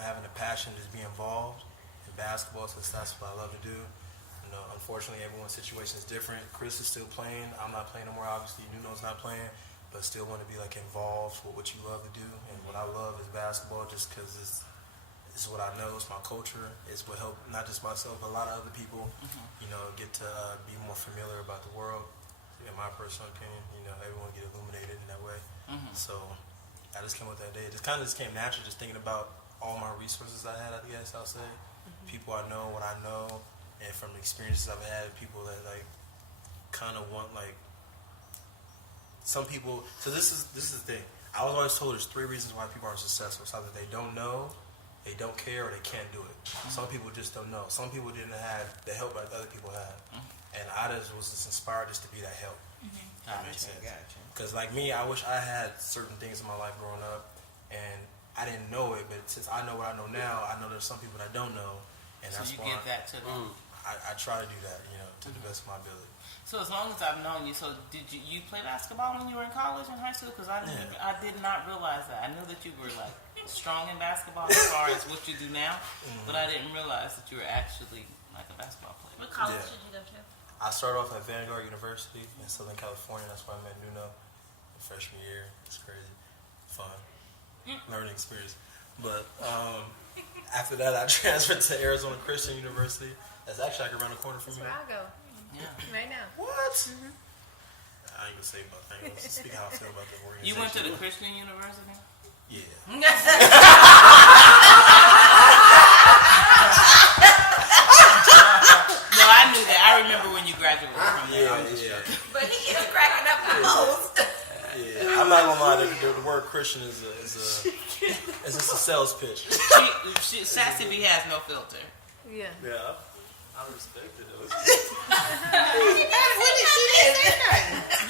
having a passion, just being involved in basketball, since that's what I love to do. You know, unfortunately, everyone's situation is different. Chris is still playing. I'm not playing no more, obviously. Nuno's not playing, but still want to be like involved with what you love to do. And what I love is basketball, just because it's what I know. It's my culture. It's what helped not just myself, but a lot of other people. You know, get to be more familiar about the world. In my personal opinion, you know, everyone get illuminated in that way. So I just came with that day. It just kind of just came natural, just thinking about all my resources I had, I guess I'll say. People I know, what I know, and from the experiences I've had, people that like kind of want like some people. So this is the thing. I was always told there's 3 reasons why people aren't successful. It's either they don't know, they don't care, or they can't do it. Some people just don't know. Some people didn't have the help that other people had. And I just was just inspired just to be that help. That makes sense. Because like me, I wish I had certain things in my life growing up, and I didn't know it. But since I know what I know now, I know there's some people that I don't know, and So that's you why give that to them. I try to do that, you know, to the best of my ability. So as long as I've known you, so did you play basketball when you were in college and high school? Because I did not realize that. I knew that you were like strong in basketball as far as what you do now, but I didn't realize that you were actually like a basketball player. What college did you go to? I started off at Vanguard University in Southern California. That's where I met Nuno in freshman year. It's crazy. Fun. Learning experience. But after that, I transferred to Arizona Christian University. That's actually like around the corner from me. That's where I go. Yeah. Right now. What? I ain't gonna say about that. I'm gonna speak how I feel about the organization. You went to the Christian University? Yeah. No, I knew that. I remember when you graduated from there. Yeah. But he is cracking up the most. Yeah, I'm not gonna lie. The word Christian is a sales pitch. Sassy B has no filter. Yeah. Yeah, I respect it though.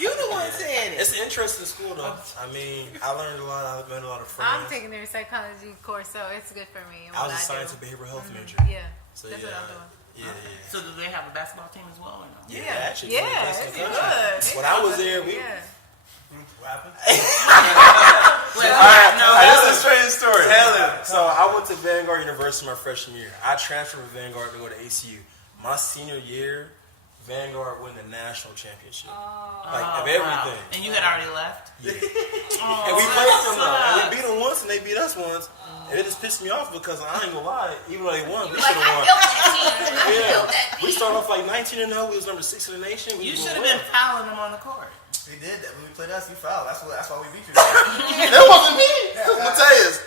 You the one saying it. It's an interesting school though. I mean, I learned a lot. I met a lot of friends. I'm taking their psychology course, so it's good for me. I was a science and behavioral health major. Yeah. So that's what I'm doing. Yeah. So do they have a basketball team as well or no? Yeah, actually. Yeah, It's it's good. good. When I was there, we. Yeah. What happened? This is a strange story. So I went to Vanguard University my freshman year. I transferred from Vanguard to go to ACU. My senior year, Vanguard won the national championship. Of everything. And you had already left? Yeah. And we played them though. And we beat them once and they beat us once. And it just pissed me off because I ain't gonna lie, even though they won, we should have won. We started off like 19-0. We was number 6 in the nation. You should have been fouling them on the court. They did that when we played us. You fouled. That's why we beat you. That wasn't me. Mateus.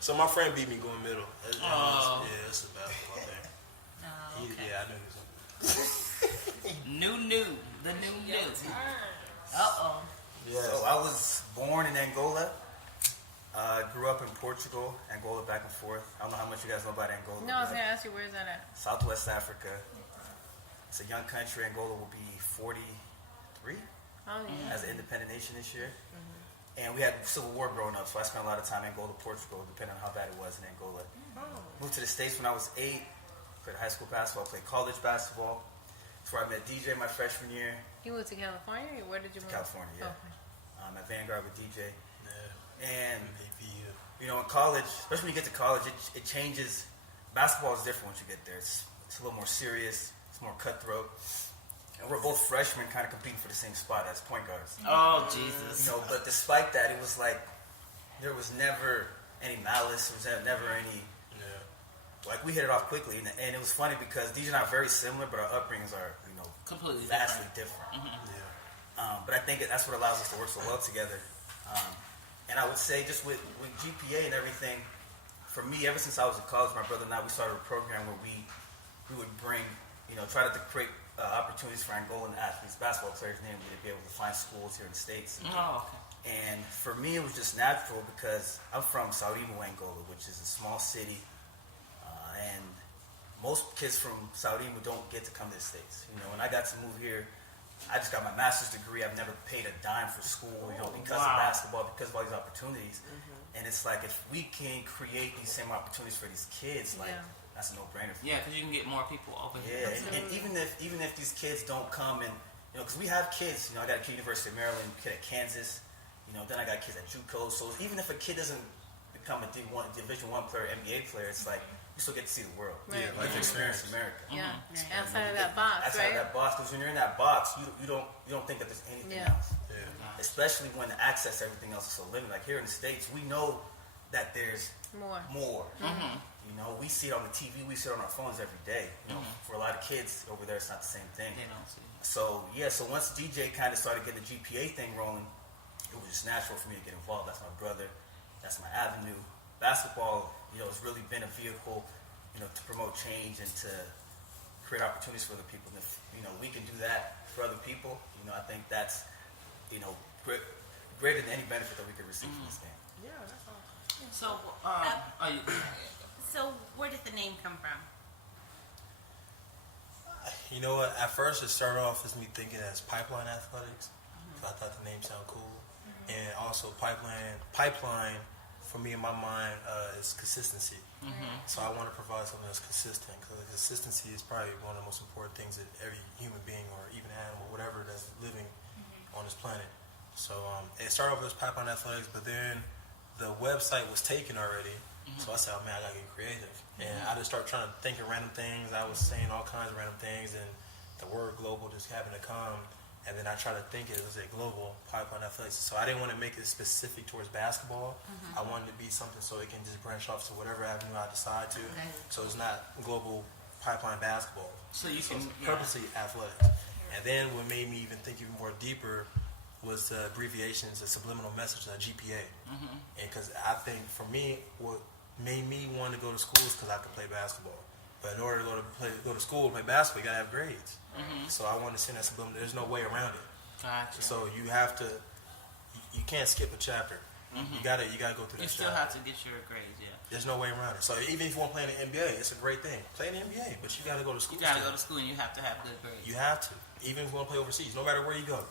So my friend beat me going middle. Yeah, it's a basketball thing. Yeah, I knew he was The new. Uh-oh. Yeah. So I was born in Angola. Grew up in Portugal, Angola, back and forth. I don't know how much you guys know about Angola. No, I was going to ask you, where is that at? Southwest Africa. It's a young country. Angola will be 43. as an independent nation this year. And we had Civil War growing up, so I spent a lot of time in Angola, Portugal, depending on how bad it was in Angola. Moved to the States when I was 8, played high school basketball, played college basketball. That's where I met DJ my freshman year. You moved to California? Or where did you move? California, yeah. Okay. At Vanguard with DJ. Yeah. And, you know, in college, especially when you get to college, it changes. Basketball is different once you get there. It's a little more serious. It's more cutthroat. And we're both freshmen kind of competing for the same spot as point guards. Oh, Jesus. You know, but despite that, it was like there was never any malice. There was never any... Like, we hit it off quickly. And it was funny because these are not very similar, but our upbringings are, you know, completely vastly different. But I think that's what allows us to work so well together. And I would say just with GPA and everything, for me, ever since I was in college, my brother and I, we started a program where we would bring, you know, try to create opportunities for Angolan athletes, basketball players, namely, to be able to find schools here in the States. And for me, it was just natural because I'm from Saurimo, Angola, which is a small city. And most kids from Saurimo don't get to come to the States. You know, when I got to move here, I just got my master's degree. I've never paid a dime for school, you know, because of basketball, because of all these opportunities. And it's like, if we can create these same opportunities for these kids, like, that's a no-brainer for me. Yeah, because you can get more people over here. Yeah, and even if these kids don't come and, you know, because we have kids, you know, I got a kid at University of Maryland, a kid at Kansas, you know, then I got kids at JUCO. So even if a kid doesn't become a Division I player, NBA player, it's like, you still get to see the world. Right. Yeah, life experience America. Yeah, outside of that box, outside of that box, because when you're in that box, you don't think that there's anything else. Yeah. Especially when the access to everything else is so limited. Like here in the States, we know that there's more. You know, we see it on the TV, we see it on our phones every day. You know, for a lot of kids over there, it's not the same thing. They don't see it. So so once DJ kind of started getting the GPA thing rolling, it was just natural for me to get involved. That's my brother. That's my avenue. Basketball, you know, has really been a vehicle, you know, to promote change and to create opportunities for other people. And if, you know, we can do that for other people, you know, I think that's, you know, greater than any benefit that we could receive from this game. Yeah, that's awesome. So where did the name come from? You know what? At first, it started off as me thinking as pipeline athletics. So I thought the name sounded cool. And also pipeline, for me in my mind, is consistency. So I want to provide something that's consistent, because consistency is probably one of the most important things that every human being or even animal, whatever that's living on this planet. So it started off as pipeline athletics, but then the website was taken already. So I said, oh man, I gotta get creative. And I just started trying to think of random things. I was saying all kinds of random things, and the word global just happened to come. And then I tried to think it was a global pipeline athletics. So I didn't want to make it specific towards basketball. I wanted to be something so it can just branch off to whatever avenue I decide to. So it's not global pipeline basketball. So you can purposely athletics. And then what made me even think even more deeper was the abbreviations, the subliminal message, the GPA. And because I think for me, what made me want to go to school is because I could play basketball. But in order to go to school and play basketball, you gotta have grades. So I want to send that subliminal. There's no way around it. Gotcha. So you have to. You can't skip a chapter. You gotta go through that. You still chapter. have to get your grades. Yeah. There's no way around it. So even if you want to play in the NBA, it's a great thing. Play in the NBA, but you gotta go to school. You gotta go to school, and you have to have good grades. You have to. Even if you want to play overseas, no matter where you go,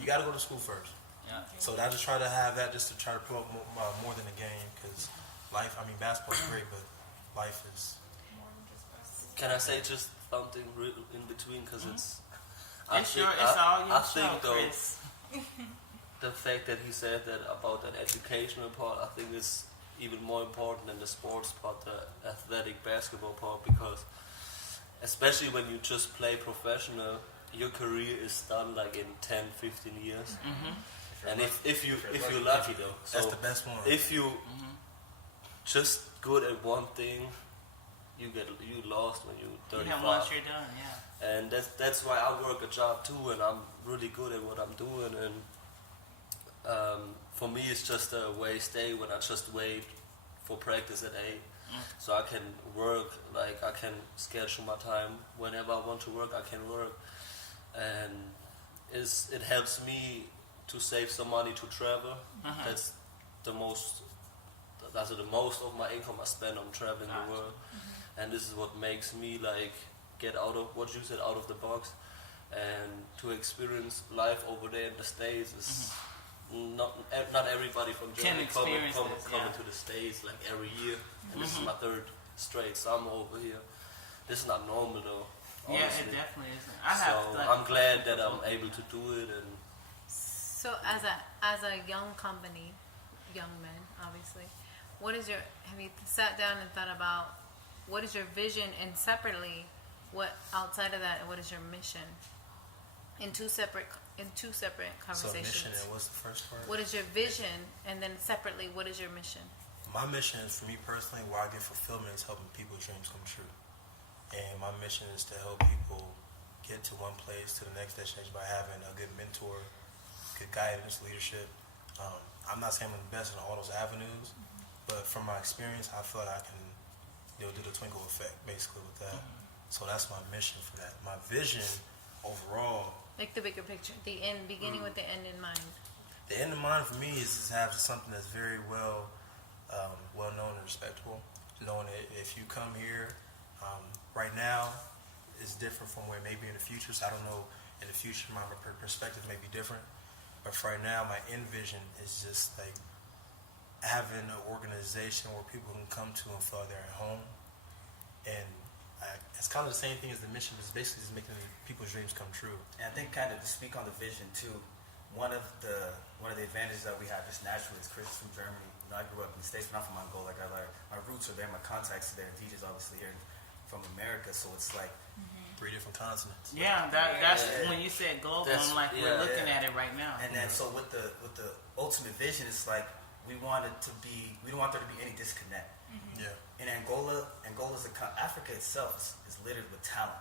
you gotta go to school first. Yeah. So I just try to have that just to try to promote more than the game, because life. I mean, basketball is great, but life is. Can I say just something in between? Because it's. I think though, the fact that he said that about that educational part, I think is even more important than the sports part, the athletic basketball part, because especially when you just play professional, your career is done like in 10, 15 years. And if you're lucky though, so that's the best one. If you just good at one thing, you lost when you're 35. Yeah, once you're done, yeah. And that's why I work a job too, and I'm really good at what I'm doing. And for me, it's just a waste day when I just wait for practice at 8, so I can work. Like I can schedule my time whenever I want to work. I can work, and it helps me to save some money to travel. That's the most. That's the most of my income I spend on traveling the world, and this is what makes me like get out of what you said, out of the box, and to experience life over there in the States is not everybody from Germany coming to the States like every year. And this is my third straight summer over here. This is not normal though. Honestly. Yeah, it definitely isn't. I'm glad that I'm able to do it. And so, as a young company, young men, obviously, have you sat down and thought about what is your vision, and separately, what outside of that, what is your mission? In two separate conversations. So mission, and what's the first part? What is your vision, and then separately, what is your mission? My mission is, for me personally, where I get fulfillment is helping people's dreams come true. And my mission is to help people get to one place to the next destination by having a good mentor, good guidance, leadership. I'm not saying I'm the best in all those avenues, but from my experience, I feel like I can do the twinkle effect, basically, with that. So that's my mission for that. My vision overall, like the bigger picture, the end, beginning with the end in mind. The end in mind for me is to have something that's very well known and respectable. Knowing that if you come here, right now is different from where it may be in the future. So I don't know, in the future my perspective may be different. But for right now, my end vision is just like having an organization where people can come to and feel they're at home. And it's kind of the same thing as the mission, but it's basically just making people's dreams come true. And I think kind of to speak on the vision too, one of the advantages that we have just naturally is Chris is from Germany. You know, I grew up in the States, but not from Angola. My roots are there, my contacts are there. DJ's obviously here from America, so it's like 3 different continents. Yeah, that's when you said global. I'm like, we're looking at it right now. And then so with the ultimate vision, it's like we don't want there to be any disconnect. Yeah. In Africa itself is littered with talent.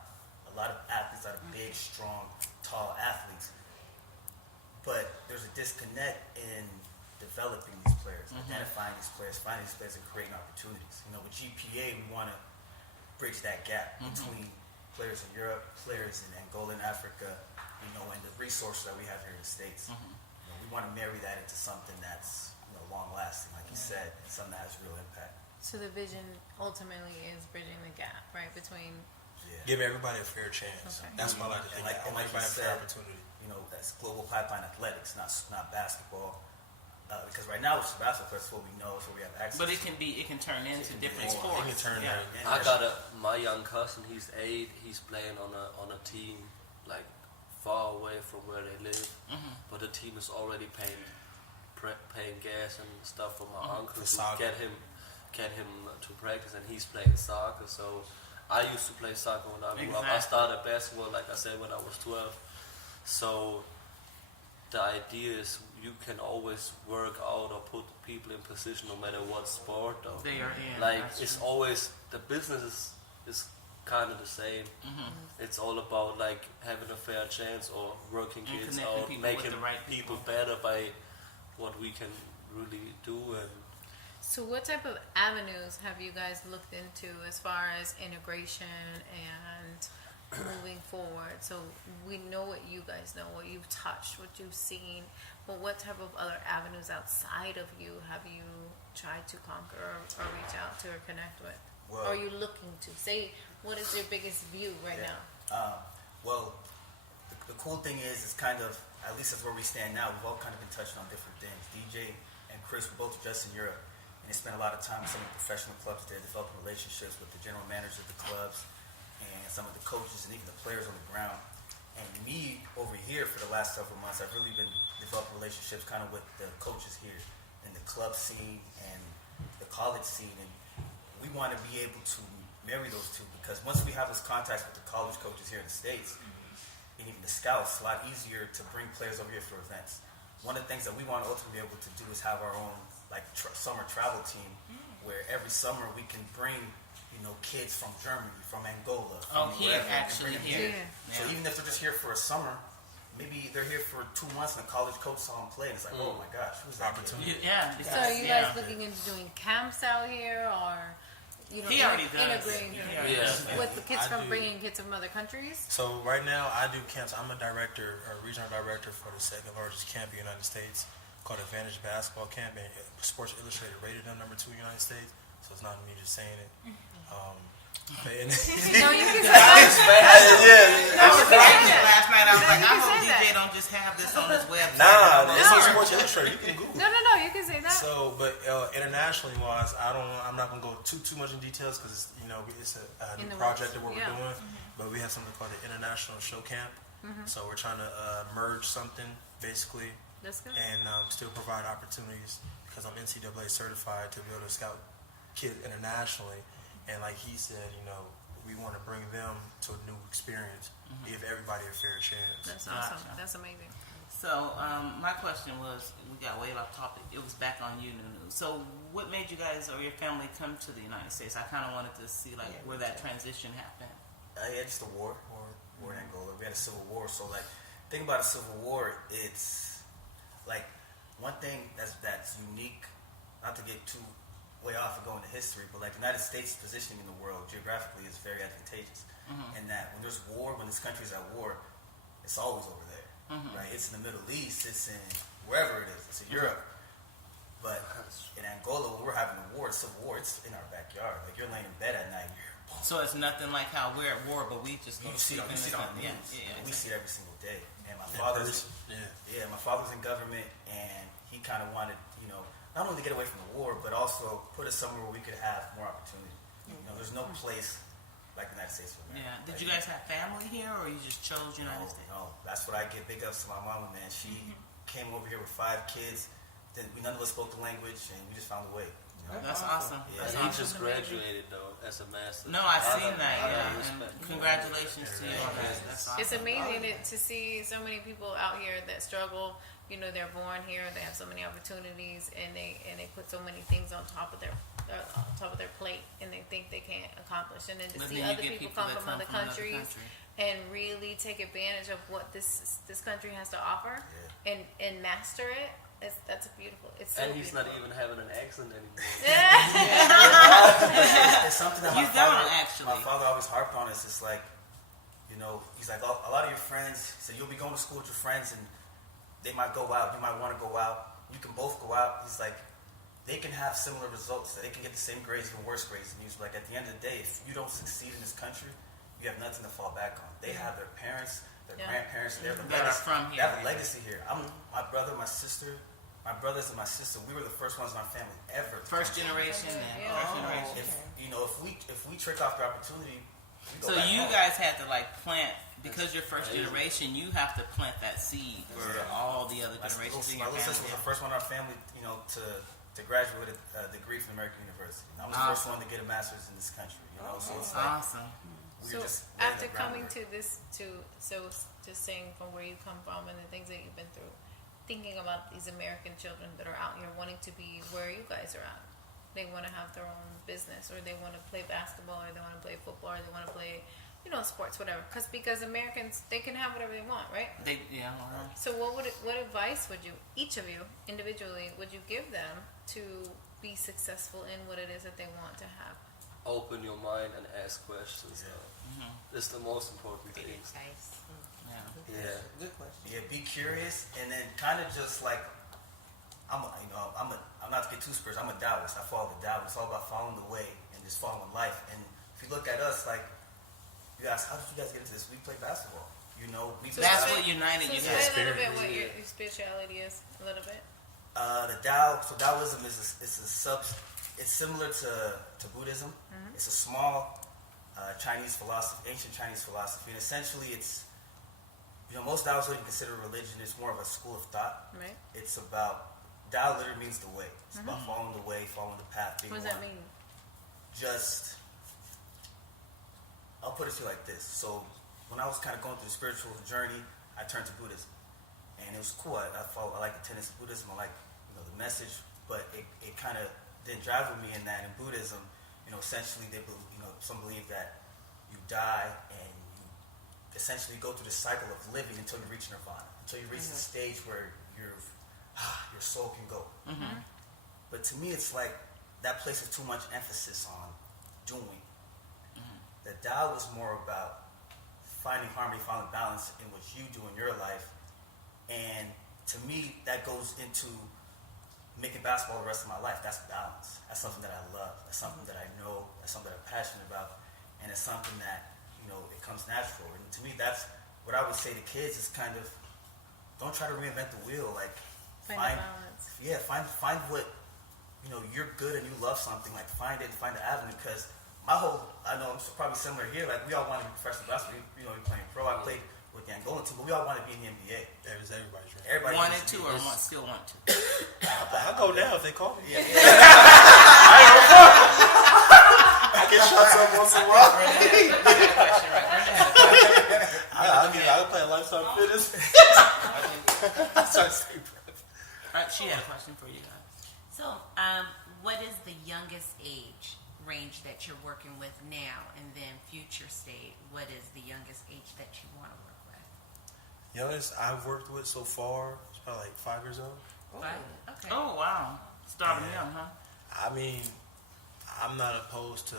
A lot of athletes that are big, strong, tall athletes. But there's a disconnect in developing these players, identifying these players, finding these players, and creating opportunities. You know, with GPA, we want to bridge that gap between players in Europe, players in Angola and Africa, you know, and the resources that we have here in the States. You know, we want to marry that into something that's, you know, long-lasting, like you said, and something that has real impact. So the vision ultimately is bridging the gap, right, between... Give everybody a fair chance. Okay. That's what I like to think. I want everybody a fair opportunity. You know, that's global pipeline athletics, not basketball. Because right now it's basketball, that's what we know, it's what we have access to. But it can turn into different sports. It can turn I got my young cousin, he's 8, he's playing on a team like far away from where they live. But the team is already paying gas and stuff for my uncle to get him to practice, and he's playing soccer. So I used to play soccer when I grew up. I started basketball, like I said, when I was 12. So the idea is you can always work out or put people in position no matter what sport. Though. They are in. Like it's always, the business is kind of the same. It's all about like having a fair chance or working kids out, making people better by what we can really do. And so what type of avenues have you guys looked into as far as integration and moving forward? So we know what you guys know, what you've touched, what you've seen, but what type of other avenues outside of you have you tried to conquer or reach out to or connect with? Or are you looking to? Say, what is your biggest view right now? Well, the cool thing is kind of, at least that's where we stand now, we've all kind of been touching on different things. DJ and Chris were both just in Europe, and they spent a lot of time with some of the professional clubs there, developing relationships with the general managers of the clubs and some of the coaches and even the players on the ground. And me, over here for the last several months, I've really been developing relationships kind of with the coaches here in the club scene and the college scene. And we want to be able to marry those two, because once we have those contacts with the college coaches here in the States, and even the scouts, it's a lot easier to bring players over here for events. One of the things that we want to ultimately be able to do is have our own like summer travel team, where every summer we can bring, you know, kids from Germany, from Angola, from here. So even if they're just here for a summer, maybe they're here for 2 months and the college coach saw them play, and it's like, oh my gosh, who's that opportunity? So are you guys looking into doing camps out here, or you know, integrating with the kids bringing kids from other countries? So right now I do camps. I'm a director, a regional director for the second largest camp in the United States, called Advantage Basketball Camp, and Sports Illustrated rated them #2 in the United States. So it's not me just saying it. And No, you can say Last night I was like, I hope DJ don't just have this on his website. Nah, it's on Sports Illustrated. You can Google. No, you can say that. So, but internationally wise, I'm not gonna go too much in details because it's a new project that we're doing. Mm-hmm. But we have something called the International Show Camp. Mm-hmm. So we're trying to merge something basically, and still provide opportunities because I'm NCAA certified to be able to scout kids internationally. And like he said, we want to bring them to a new experience, give everybody a fair chance. That's awesome. Gotcha. That's amazing. So my question was, we got way off topic. It was back on you, Nuno. So what made you guys or your family come to the United States? I kind of wanted to see where that transition happened. Yeah, just a war in Angola. We had a civil war. So think about a civil war. It's like one thing that's unique. Not to get too way off and go into history, but the United States positioning in the world geographically is very advantageous. In that when there's war, when this country's at war, it's always over there. Right? It's in the Middle East, it's in wherever it is, it's in Europe. But in Angola, when we're having a war, a civil war, it's in our backyard. You're laying in bed at night. So it's nothing like how we're at war, but we just go to sleep. We see it on the news. We see it every single day. And my father's in government, and he kind of wanted, not only to get away from the war, but also put us somewhere where we could have more opportunity. There's no place like the United States of America. Yeah. Did you guys have family here, or you just chose United States? No, that's what I give big ups to my mama, man. She came over here with 5 kids. Then none of us spoke the language, and we just found a way. That's awesome. Yeah, he just graduated though as a master. No, I've seen that. Yeah, congratulations to you on that. That's awesome. It's amazing to see so many people out here that struggle. They're born here. They have so many opportunities, and they put so many things on top of their plate, and they think they can't accomplish. And then to see other people come from other countries and really take advantage of what this country has to offer and master it. That's beautiful. It's so he's beautiful. not even having an accent anymore. It's something that my father always harped on us. It's he's like, a lot of your friends, so you'll be going to school with your friends, and they might go out. You might want to go out. You can both go out. He's like, they can have similar results. They can get the same grades, even worse grades. And he was like, at the end of the day, if you don't succeed in this country, you have nothing to fall back on. They have their parents, their grandparents. They're the legacy. They have a legacy here. My brother, my sister. My brothers and my sister, we were the first ones in our family ever. First generation. If we trick off the opportunity, so you guys had to plant, because you're first generation, you have to plant that seed for all the other generations in your family. My little sister was the first one in our family, to graduate a degree from American University. I'm the first one to get a master's in this country. So it's awesome. So after coming to this, just saying from where you come from and the things that you've been through, thinking about these American children that are out here wanting to be where you guys are at. They want to have their own business, or they want to play basketball, or they want to play football, or they want to play, sports, whatever. Because Americans, they can have whatever they want, right? So what advice would each of you individually, would you give them to be successful in what it is that they want to have? Open your mind and ask questions. It's the most important thing. Yeah. Good question. Yeah, be curious, and then kind of just I'm not to get too spiritual. I'm a Taoist. I follow the Tao. It's all about following the way and just following life. And if you look at us, you ask, how did you guys get into this? We play basketball. That's what united you guys. Say a little bit what your spirituality is. A little bit. The Tao. So Taoism is it's similar to Buddhism. Mm-hmm. It's a small Chinese philosophy, ancient Chinese philosophy, and essentially it's. Most Taoists don't consider religion. It's more of a school of thought. Right. It's about Tao literally means the way. It's about following the way, following the path. What does that mean? I'll put it to you like this. So when I was kind of going through the spiritual journey, I turned to Buddhism, and it was cool. I like the tenets of Buddhism. I like the message, but it kind of didn't drive with me in that. In Buddhism, essentially they believe, some believe that you die and essentially go through the cycle of living until you reach nirvana, until you reach the stage where your soul can go. But to me, it's like that places too much emphasis on doing. The Tao is more about finding harmony, finding balance in what you do in your life, and to me, that goes into making basketball the rest of my life. That's balance. That's something that I love. That's something that I know. That's something that I'm passionate about. and it's something that it comes natural. And to me, that's what I would say to kids is kind of don't try to reinvent the wheel. Like find what you're good and you love something. Like find the avenue. Because I know I'm probably similar here. Like we all want to be professional basketball. You're playing pro. I played with the Angolan team, but we all want to be in the NBA. That was everybody's dream. Everybody wanted to or still want to. I go now if they call me. Yeah. I get shots up once in a while. I'll play Lifetime Fitness. Alright, she had a question for you guys. So, what is the youngest age range that you're working with now, and then future state, what is the youngest age that you want to work with? Youngest I've worked with so far is probably like 5 years old. Okay. Oh wow, starting young, huh? I mean, I'm not opposed to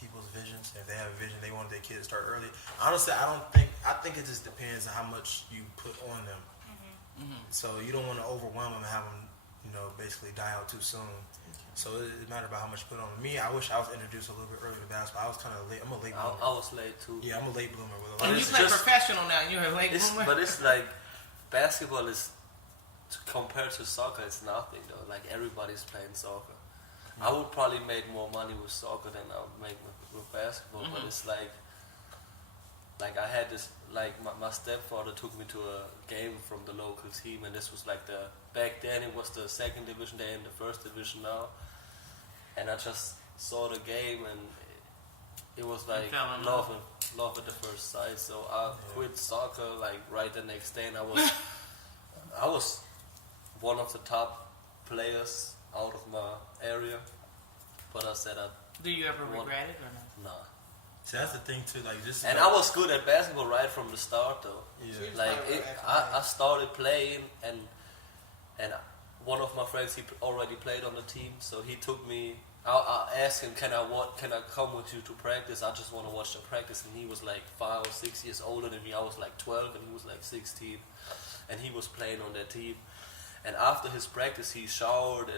people's visions. If they have a vision, they want their kids to start early. Honestly, I think it just depends on how much you put on them. So you don't want to overwhelm them and have them, basically die out too soon. So it matters about how much you put on them. Me, I wish I was introduced a little bit earlier to basketball. I was kind of late. I'm a late bloomer. I was late too. Yeah, I'm a late bloomer. And you play professional now, and you're a late bloomer. But it's like basketball is compared to soccer, it's nothing though. Like everybody's playing soccer. I would probably make more money with soccer than I would make with basketball. But it's like I had this, my stepfather took me to a game from the local team, and this was back then it was the second division, they're in the first division now. And I just saw the game, and it was like love at the first sight. So I quit soccer right the next day, and I was one of the top players out of my area. But I said do you ever regret it or not? No. See, that's the thing too. And I was good at basketball right from the start, though. Yeah. I started playing, and one of my friends, he already played on the team, so he took me. I asked him, can I come with you to practice? I just want to watch the practice. And he was like 5 or 6 years older than me. I was like 12, and he was like 16, and he was playing on that team. And after his practice, he showered,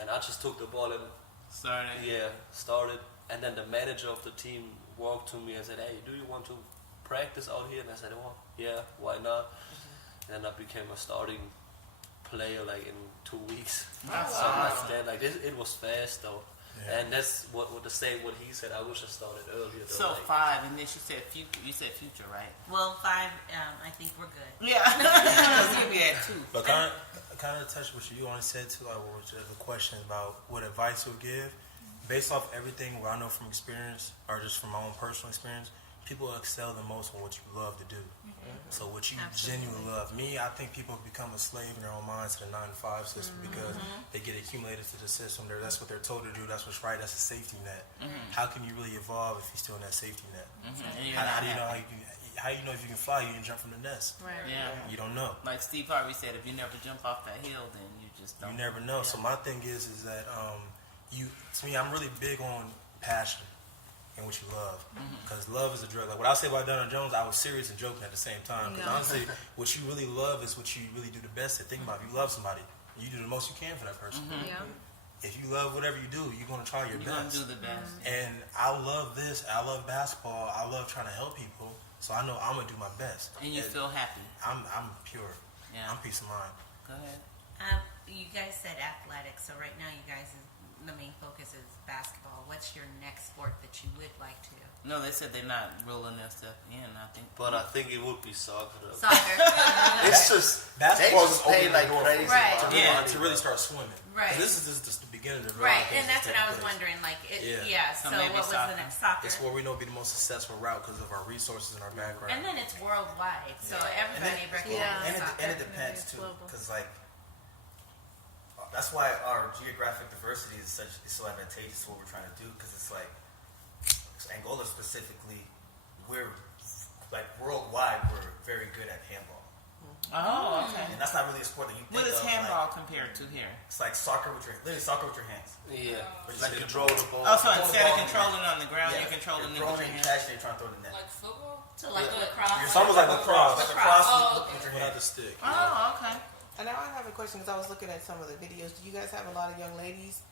and I just took the ball and started. And then the manager of the team walked to me and said, "Hey, do you want to practice out here?" And I said, "Oh, yeah, why not?" And then I became a starting player in 2 weeks. Something like that. It was fast though. Yeah. And that's what he said. I wish I started earlier though. So 5, and then she said future. You said future, right? Well, 5, I think we're good. Yeah. Because we had 2. But kind of touch what you only said too, the question about what advice you'll give. Based off everything what I know from experience, or just from my own personal experience, people excel the most on what you love to do. So what you genuinely love. Me, I think people become a slave in their own minds to the 9-to-5 system because they get accumulated to the system. That's what they're told to do. That's what's right. That's a safety net. How can you really evolve if you're still in that safety net? How do you know if you can fly? You can jump from the nest. Right. Yeah. You don't know. Like Steve Harvey said, if you never jump off that hill, then you just don't. You never know. So my thing is that to me, I'm really big on passion and what you love, because love is a drug. Like what I say about Donald Jones, I was serious and joking at the same time. Because honestly, what you really love is what you really do the best at. Think about it. If you love somebody, you do the most you can for that person. If you love whatever you do, you're gonna try your best. You're gonna do the best. And I love this. I love basketball. I love trying to help people. So I know I'm gonna do my best. And you feel happy. I'm pure. Yeah. I'm peace of mind. Go ahead. You guys said athletics, so right now you guys the main focus is basketball. What's your next sport that you would like to do? No, they said they're not rolling that stuff in, I think. But I think it would be soccer. Soccer. It's just basketball is open like crazy. Right. To really start swimming. Right. This is just the beginning of the right, and that's what I was wondering. So what was the next soccer? It's where we know will be the most successful route because of our resources and our background. And then it's worldwide, so everybody recognizes soccer. And it depends too, because that's why our geographic diversity is so advantageous to what we're trying to do, because it's Angola specifically, we're worldwide, we're very good at handball. Oh, okay. And that's not really a sport that you think of. What is of, handball compared to here? It's like soccer with your hands. Yeah. Control the ball. Oh, so instead of controlling on the ground, you're controlling it with your hands. Catching, you're trying to throw the net. Like football? So like lacrosse? It's almost like lacrosse. With your without the stick. Oh, okay. And now I have a question because I was looking at some of the videos. Do you guys have a lot of young ladies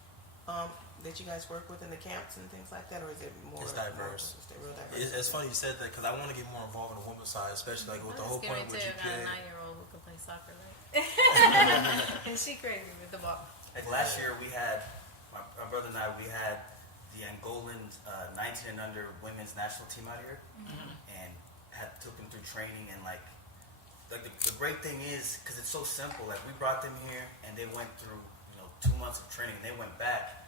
that you guys work with in the camps and things like that, or is it more? It's diverse. Real diverse. It's funny you said that because I want to get more involved in the women's side, especially like with the whole point with GPA. I got a 9-year-old who can play soccer, right? And she crazy with the ball. Like last year, we had my brother and I. We had the Angolan 19 and under women's national team out here, and took them through training and like the great thing is because it's so simple. Like we brought them here and they went through 2 months of training and they went back.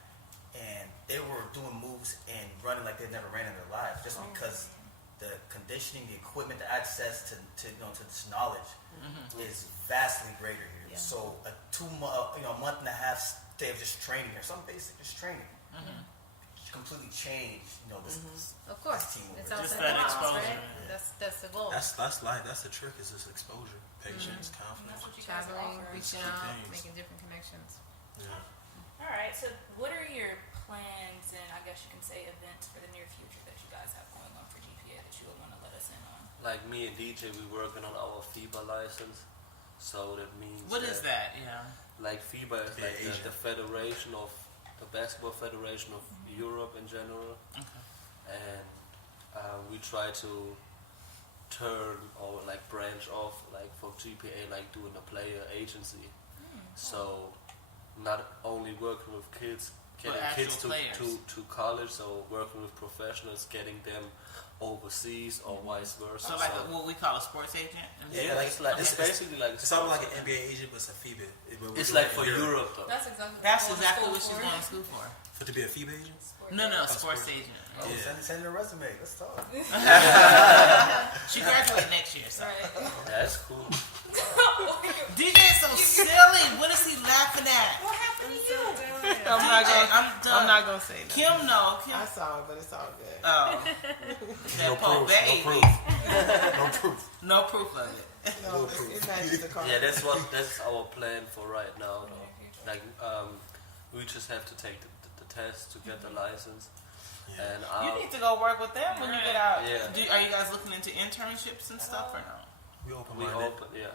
And they were doing moves and running like they'd never ran in their lives, just because the conditioning, the equipment, the access to this knowledge is vastly greater here. Yeah. So a month and a half stay of just training or something basic, just training, completely changed. This of course, this team it's just that exposure. Right? That's the goal. That's life. That's the trick. Is this exposure, patience, confidence, traveling, reaching out, making different connections. Yeah. All right, so what are your plans and I guess you can say events for the near future that you guys have going on for GPA that you would want to let us in on? Like me and DJ, we're working on our FIBA license. So that means... What is that? Yeah. Like FIBA is like the federation of... The basketball federation of Europe in general. Okay. And we try to turn or like branch off like for GPA like doing a player agency. So... Not only working with kids, getting kids to college, so working with professionals, getting them overseas or vice versa. So like what we call a sports agent? Yeah, it's basically like it's something like an NBA agent, but it's a FIBA. It's like for Europe though. That's exactly what she's going to school for. To be a FIBA agent? No, sports agent. Oh, yeah. Send your resume. Let's talk. She graduated next year, so. That's cool. DJ is so silly. What is he laughing at? What happened to you? I'm not gonna say that. Kim, no. I saw it, but it's all good. Oh. No proof. No proof. No proof of it. No, it's not just a car. Yeah, that's our plan for right now. Though. Like, we just have to take the test to get the license. Yeah. And you need to go work with them when you get out. Yeah. Are you guys looking into internships and stuff or no? We open, yeah.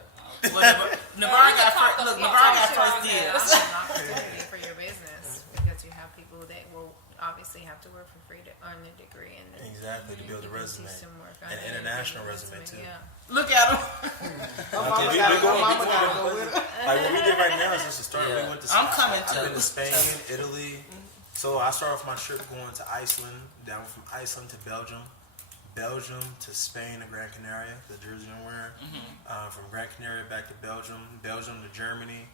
Well, Navarre got first. Look, Navarre got first deal. It's an opportunity for your business because you have people that will obviously have to work for free to earn a degree and exactly to build a resume, an international resume too. Yeah. Look at him. Like what we did right now is just a start. Yeah. We went to. I'm coming too. I've been to Spain, Italy. So I started off my trip going to Iceland, down from Iceland to Belgium to Spain to Gran Canaria, the jersey I'm wearing. From Gran Canaria back to Belgium to Germany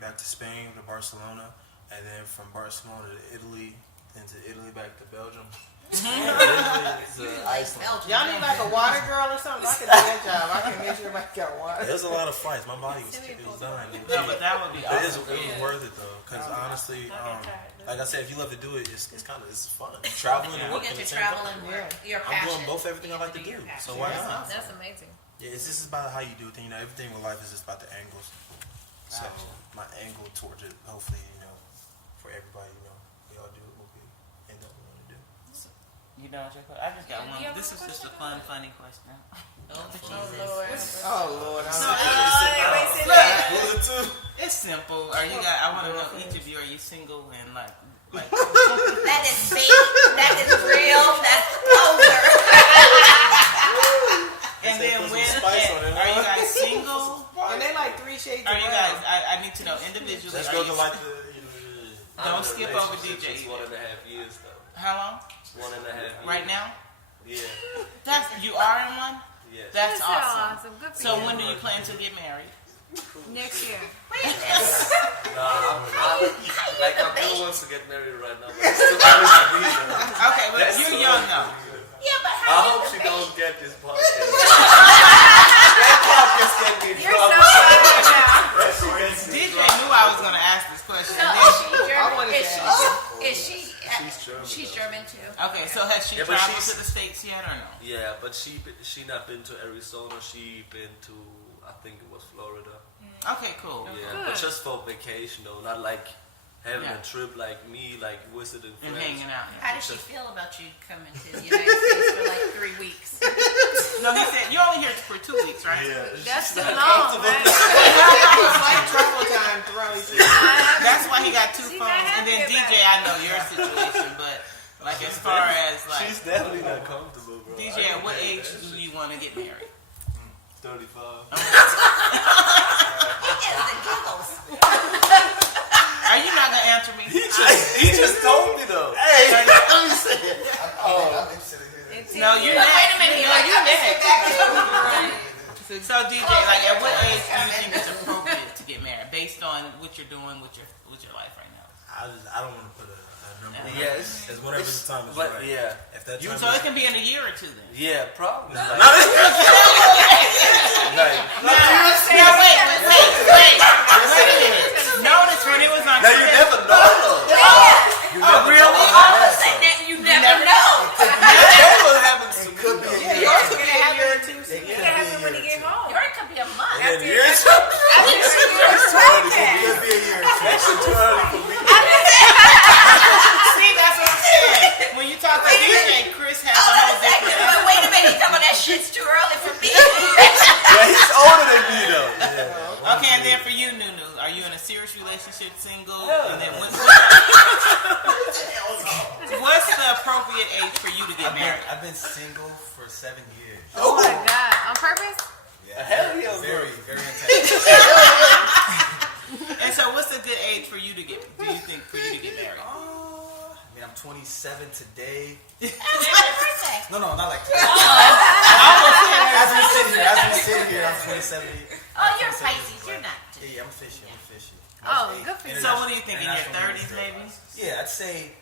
back to Spain to Barcelona, and then from Barcelona to Italy, into Italy back to Belgium. Iceland. Y'all need like a water girl or something? I can do that job. I can make sure everybody got water. There's a lot of flights. My body was dying. No, but that would be awesome. It was worth it though, because honestly, like I said, if you love to do it, it's fun. Traveling and working. You get to travel and work. Your passion. I'm doing both everything I like to do. So why not? That's amazing. Yeah, it's just about how you do things. Everything with life is just about the angles. So my angle towards it, hopefully, for everybody, we all do what we end up wanting to do. You know what your question? I just got one. This is just a funny question. Oh Lord! It's simple. Are you guys? I want to know each of you. Are you single and like? That is fake. That is real. That's poser. And then are you guys single? And they like 3 shades. Are you guys? I need to know individually. Let's go to like the. Don't skip over DJ. 1.5 years though. How long? 1.5 years. Right now? Yeah. You are in one? Yes. That's awesome. Good for so you. when do you plan to get married? Next year. I'm still wants to get married right now, but it's still early. Okay, but you're young though. Yeah, but I hope she don't get this podcast. You're so funny now. DJ knew I was going to ask this question. No, she's German too. Okay, so has she traveled to the States yet or no? Yeah, but she not been to Arizona. She been to, I think it was Florida. Okay, cool. Yeah, but just for vacation though, not like having a trip like me, like visiting friends. And hanging out. How does she feel about you coming to the United States for like 3 weeks? No, he said, you're only here for 2 weeks, right? Yeah. That's too long, man. Like travel time throughout his year. That's why he got 2 She's phones. not And then happy DJ, about I know your situation, but like as far as like She's definitely not comfortable, bro. DJ, at what age do you want to get married? 35. Are you not gonna answer me? He just told me though. Hey, let me say it. I'm interested in hearing. No, you're Wait next. a minute. No, you're next. So DJ, like at what age do you think it's appropriate to get married, based on what you're doing with your life right now? I don't want to put a number. Yes. It's whatever the time is But right. yeah. If that time So it can be in a year or 2 then. Yeah, probably. Now wait a minute. Notice when it was on. Now you never know though. Oh really? All of a sudden, you never know. That's what happens to me. Could be a Yeah, year. yours could be a year or 2. It It could happen when you get home. Yours could be a month. And then years. I think It could be a year. That's too early for me. See, that's what I'm saying. When you talk to DJ, Chris has a whole different. But wait a minute, he's talking about that shit's too early for me. Yeah, he's older than me though. Okay, and then for you, Nunu, are you in a serious relationship, single? Yeah. And then what's the appropriate age for you to get married? I've been single for 7 years. Oh my God. On purpose? Yeah. Hell yeah, Very, very intense. And so, what's a good age for you to get? Do you think for you to get married? I mean, I'm 27 today. Happy birthday. No, not like that. I As we sit here, I'm 27. Oh, you're Pisces. You're not. Yeah, I'm fishy. Oh, good for you. So, what do you think in your 30s, maybe? Yeah, I'd say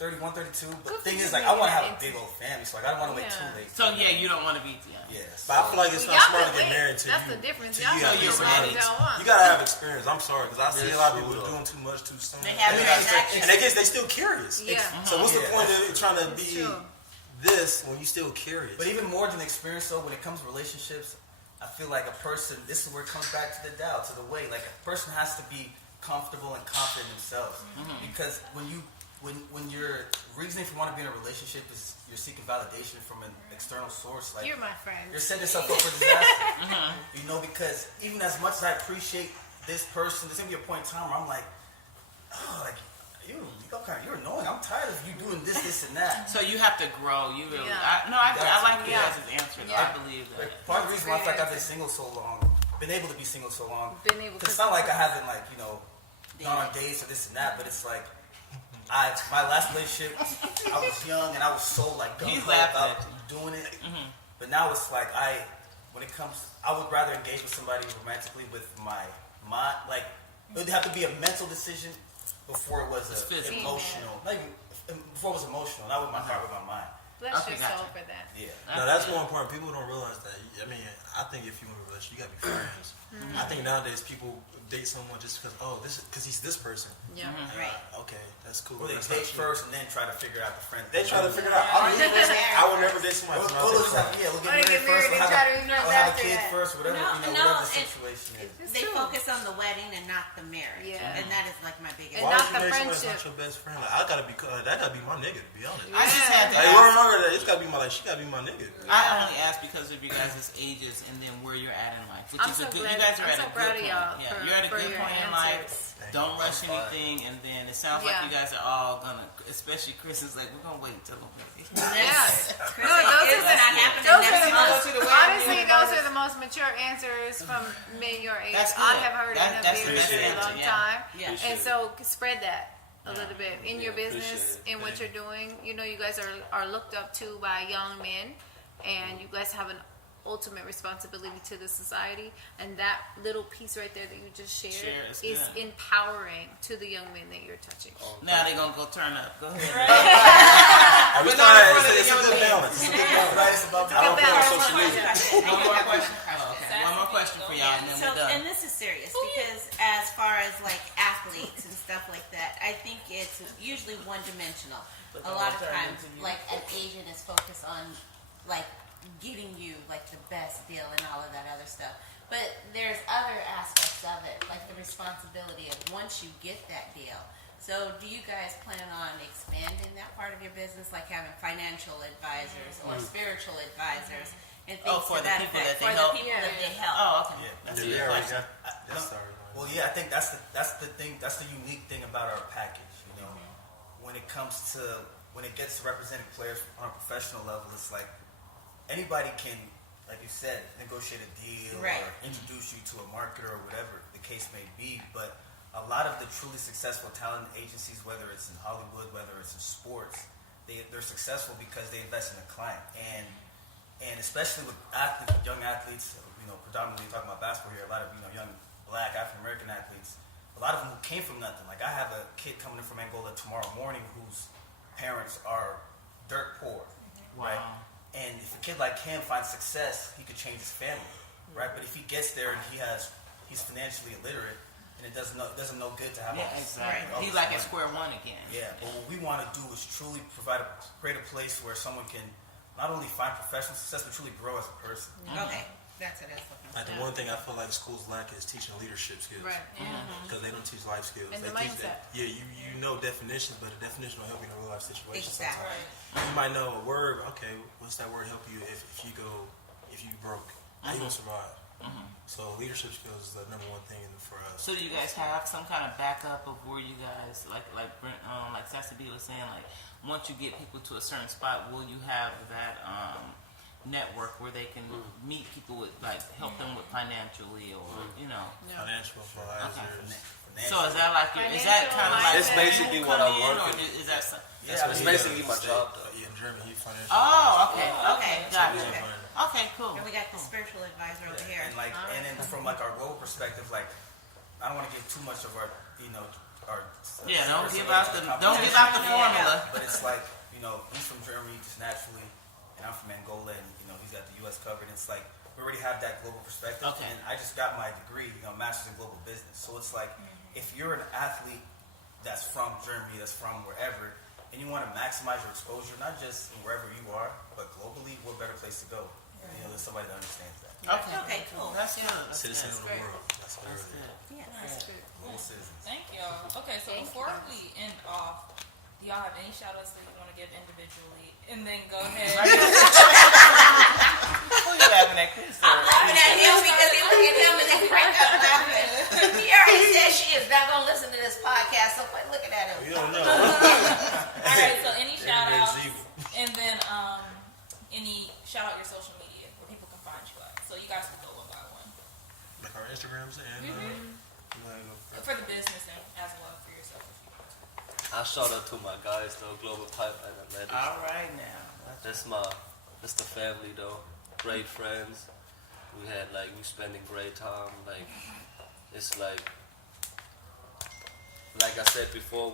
31, 32. But the thing for is, you like, I want to making have a that big old family, so like, I don't want to wait too late. So, yeah, you don't want to be young. Yes. But I feel like it's not Y'all smart can to get wait. married to That's you. the difference. To Y'all you, can at get least married you as y'all want. You gotta have experience. I'm sorry, because I see a lot of people true, doing too much too soon. They have transactions. And I guess they still curious. Yeah. So what's the Yeah. point of trying to It's be true. this when you still curious? But even more than experience, though, when it comes to relationships, I feel like a person, this is where it comes back to the doubt, to the way, like a person has to be comfortable and confident in themselves. Because when your reasoning for wanting to be in a relationship is you're seeking validation from an external source, like You're my friend. you're setting yourself up for disaster. You know, because even as much as I appreciate this person, there's gonna be a point in time where I'm like, oh, like you're annoying. I'm tired of you doing this, and that. So, you have to grow. You really. Yeah. I like you Yeah. guys' answer. Yeah. I believe that. Like, part of the reason why I feel like I've been single so long, been able to be single so long, Been able because it's to- not like I haven't gone on dates or this and that, but it's like my last relationship, I was young and I was so like He's gung-ho laughing about at you. doing it, but now it's like when it comes, I would rather engage with somebody romantically with my mind, like it would have to be a mental decision before it was It's physical. emotional, before it was emotional, not with my heart, with my mind. Bless Okay, your soul gotcha. for that. Yeah. No, that's more important. People don't realize that. I mean, I think if you want a relationship, you gotta be friends. I think nowadays people date someone just because he's this person. Yeah. Right. Okay, that's cool. Or they That's date not true. first and then try to figure out the friend. They try to figure it out. I would never date somebody. We'll from out there. get Or they get married first. married and We'll try to have a after kid that. first, whatever No, the it- situation is. It's They true. focus on the wedding and not the marriage. Yeah. And that is like my biggest. And Why not would you the date somebody friendship. that's not your best friend? Like, that gotta be my nigga, to be honest. I just had to Like, ask. word remember that it's gotta be she gotta be my nigga. I only ask because of you guys' ages and then where you're at in life, which I'm is so a good. glad- You guys are I'm at so a proud good of point. y'all Yeah, for- you're at a for good your point in answers. life. Don't rush anything, and then it sounds like Yeah. you guys are all gonna, especially Chris is like, we're gonna wait till the wedding. Yes. Chris, No, those it's are the- not happening Those next are the month. most, honestly, those are the most mature answers from men your age That's I good. have heard That's in a the very, best very answer, long yeah. time. Yeah. And so spread that a little bit in your appreciate business, it. in what you're doing. You know, you guys are looked up to by young men, and you guys have an ultimate responsibility to the society, and that little piece right there that you just shared Share is is good. empowering to the young men that you're touching. Now they're gonna go turn up. Go ahead. Are we But not in front of it's the a young good men. balance. It's a good balance. Right, it's about I don't Good feel on balance. social media. One more question. Oh, okay. One more question for y'all, and then So, we're done. and this is serious because as far as like athletes and stuff like that, I think it's usually one-dimensional. A lot of times, like an agent is focused on like getting you like the best deal and all of that other stuff. But there's other aspects of it, like the responsibility of once you get that deal. So, do you guys plan on expanding that part of your business, like having financial advisors or spiritual advisors and things for to the that people effect? that they For help? the people that they help. Oh, okay. Yeah, That's yeah, a good question. Well, yeah, I think that's the thing. That's the unique thing about our package. You know, when it gets to representing players on a professional level, it's like anybody can, like you said, negotiate a deal or introduce you to a marketer or whatever the case may be. But a lot of the truly successful talent agencies, whether it's in Hollywood, whether it's in sports, they're successful because they invest in a client, and especially with athletes, young athletes, predominantly talking about basketball here, a lot of young Black African American athletes, a lot of them who came from nothing. Like I have a kid coming in from Angola tomorrow morning whose parents are dirt poor, right? And if a kid like him finds success, he could change his family, right? But if he gets there and he's financially illiterate, and it doesn't know good to have exactly. He's like at square one again. Yeah, but what we want to do is truly create a place where someone can not only find professional success, but truly grow as a person. Okay, that's what I was looking for. Like the one thing I feel like schools lack is teaching leadership skills. Right. Because they don't teach life skills. And they the teach mindset. that. Yeah, you know definitions, but the definition will help you in a real life situation. Exactly. Sometimes. You might know a word. Okay, what's that word help you if you broke? How you gonna survive? So leadership skills is the number one thing for us. So do you guys have some kind of backup of where you guys like Sassy B was saying, like once you get people to a certain spot, will you have that network where they can meet people with help them with financially or financial advisors. So is that like is that kind of like it's basically what I'm working. Is that it's basically my job. In Germany, he financial. Oh, okay, got it. Okay, cool. And we got the spiritual advisor over here. And then from our global perspective, I don't want to give too much of our don't give out the formula. But it's like he's from Germany just naturally, and I'm from Angola, and he's got the U.S. covered. And it's like we already have that global perspective. Okay. And I just got my degree, master's in global business. So it's like if you're an athlete that's from Germany, that's from wherever, and you want to maximize your exposure, not just wherever you are, but globally, what better place to go? There's somebody that understands that. Okay, cool. That's good. Citizen of the world. That's what it is. Yeah, that's good. Global citizens. Thank y'all. Okay, so before we end off, do y'all have any shout outs that you want to give individually? And then go ahead. Who you laughing at, Chris? I'm laughing at him because he look at him and then crack up laughing. He already said she is not going to listen to this podcast, so quit looking at him. You don't know. All right, so any shout outs, and then any shout out your social media where people can find you at. So you guys can go one by one. Like our Instagrams and for the business and as well for yourself. I shout out to my guys though, Global Pipeline Athletics. All right now. That's the family though. Great friends. We spending great time. It's like I said before,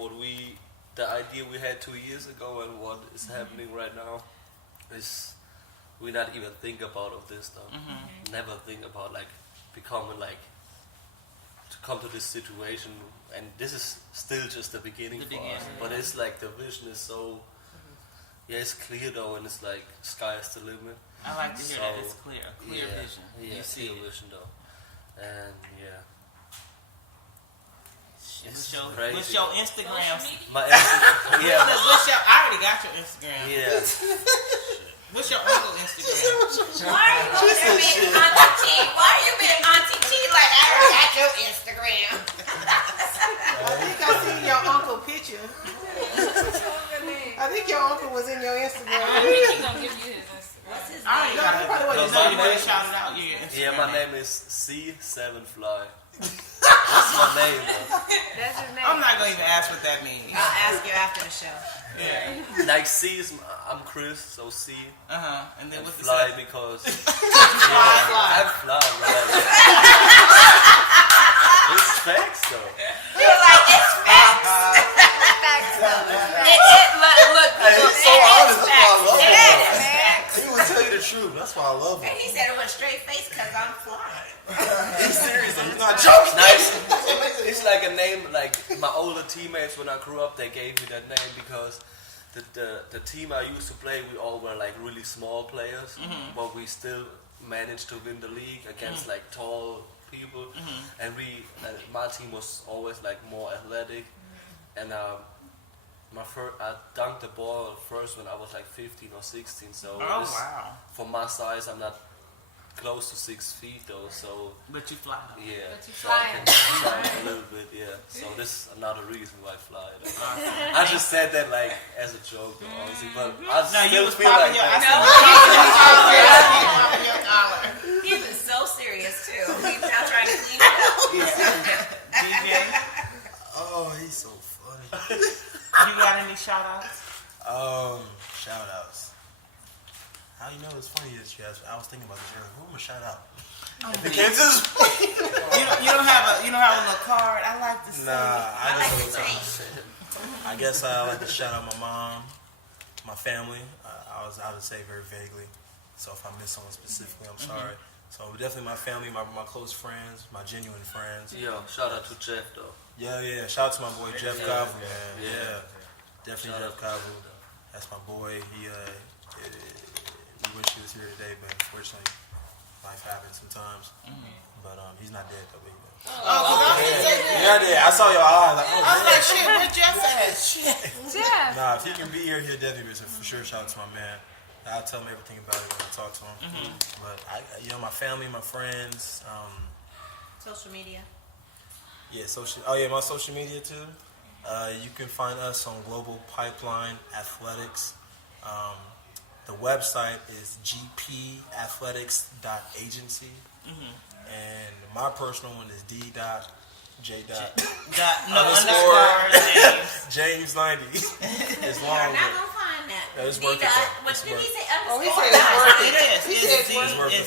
the idea we had 2 years ago and what is happening right now is we not even think about of this stuff. Never think about becoming to come to this situation, and this is still just the beginning for us. But it's the vision is so it's clear though, and it's sky is the limit. I like to hear that it's clear, vision. Yeah, you see clear vision though, and What's crazy. your Instagram? My Instagram, I already got your Instagram. Yeah. What's your uncle Instagram? Why are you over there being Auntie T? Why are you being Auntie T like I already got your Instagram? I think I seen your uncle picture. I think your uncle was in your Instagram. I think he's gonna give you his Instagram. What's his I name? already got it. Shout it out. Yeah, my name is C7Fly. That's my name. That's his name. I'm not gonna even ask what that means. I'll ask you after the show. Yeah. C is I'm Chris, so C. And then and what's fly the because fly. I'm fly, right? It's facts though. You're like, it's facts. Facts though. Look. He's so honest. That's why I love him. It is facts. He will tell you the truth. That's why I love him. And he said it with a straight face because I'm flying. He's serious. He's not joking. Nice. It's like a name. My older teammates when I grew up, they gave me that name because the team I used to play, we all were really small players, but we still managed to win the league against tall people, and my team was always more athletic, and I dunked the ball first when I was like 15 or 16. So for my size, I'm not close to 6 feet though. So but you fly. Yeah. But you so fly. I can fly a little bit. Yeah. So this is another reason why I fly. I just said that like as a joke, though, honestly. But I still feel like He was so serious too. He's now trying to clean it up. DJ. Oh, he's so funny. You got any shout outs? Shout outs. How you know it's funny that you asked? I was thinking about this earlier. Who am I shout out? If it came to this you don't have a little card. I like to say. I guess I like to shout out my mom, my family. I would say very vaguely. So if I miss someone specifically, I'm sorry. So definitely my family, my close friends, my genuine friends. Yo, shout out to Jeff though. Yeah. Shout out to my boy Jeff Kavu, man. Yeah. Definitely Jeff Kavu. That's my boy. We wish he was here today, but unfortunately life happens sometimes. But he's not dead though. Yeah, I saw your eyes. Like, I was like, shit, where Jeff at? Shit. Jeff. Nah, if he can be here, he'll definitely be here. For sure, shout out to my man. I'll tell him everything about it when I talk to him. But my family, my friends. Social media. Yeah, my social media too. You can find us on Global Pipeline Athletics. The website is gpathletics.agency. And my personal one is D.J. James 90. It's long. You're not gonna find that. It's worth it. What did he say? He said it's worth it. He said it's worth it.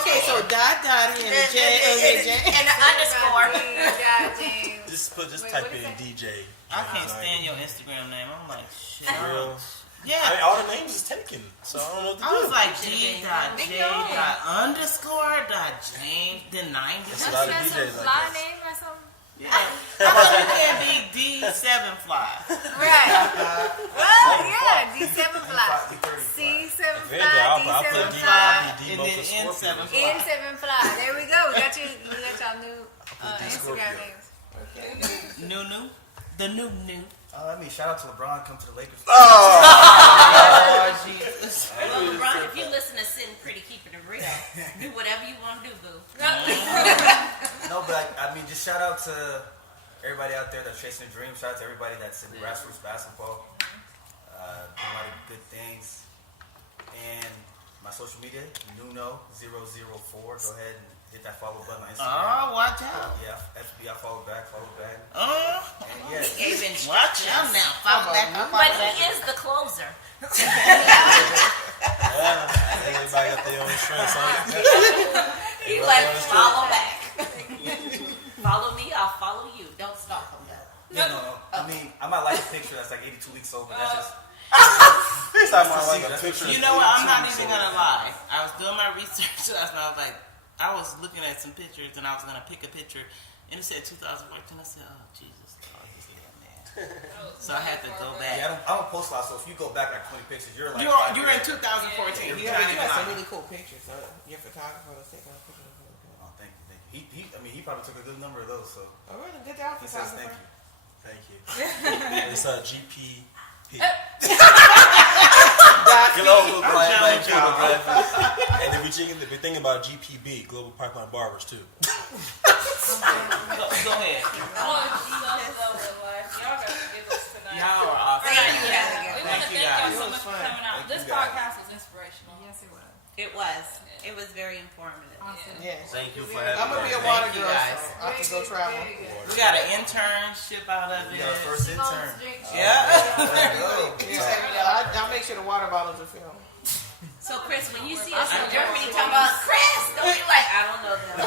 Okay, so dot here and J and an underscore. Just type in DJ. I can't stand your Instagram name. I'm like, shit. Real? Yeah. I mean, all the names is taken, so I don't know what to do. I was like D.J. James, then 90. That's a lot of DJs like Fly that. name or something? Yeah. I thought you can't be D7 Fly. Right. Well, yeah, D7 Fly. C7 Fly, D7 Fly, and then N7 Fly. N7 Fly. There we go. We got y'all new Instagram names. Okay. Nuno. The new. I mean, shout out to LeBron. Come to the Lakers. Jesus. Well, LeBron, if you listen to Sitting Pretty, keep it real. Do whatever you want to do, boo. No, but I mean, just shout out to everybody out there that's chasing a dream. Shout out to everybody that's in grassroots basketball. Doing a lot of good things. And my social media, Nuno004. Go ahead and hit that follow button on Instagram. Oh, watch out. Yeah, FBI follow back. And He gave watch out now. Follow back. But he is the closer. Everybody got their own strengths, huh? He like, follow back. Follow me, I'll follow you. Don't stop him though. No. I mean, I might like a picture that's like 82 weeks old, but that's just... You know what? I'm not even gonna lie. I was doing my research last night. I was looking at some pictures and I was gonna pick a picture, and it said 2014. I said, "Oh Jesus, man!" So I had to go back. Yeah, I don't post a lot. So if you go back like 20 pictures, you're like you're in 2014. You got some really cool pictures. Your photographer was taking a picture. Oh, thank you. He probably took a good number of those. So. Oh, really? Good job, He says photographer. thank you. It's GPP. Global Pipeline Photography. And then we're thinking about GPB, Global Pipeline Barbers too. Go ahead. Y'all got to give us tonight. Y'all are awesome. We want to thank you y'all guys. so much for coming out. This podcast was inspirational. Yes, it was. It was. It was very informative. Awesome. Yes. Thank you for having me. I'm going to be a water Thank you, girl, guys. so I can go travel. We got an internship out of it. You got a first intern. Yeah. I'll make sure the water bottles are filled. So, Chris, when you see us in Germany talking about Chris, don't be like, I don't know them.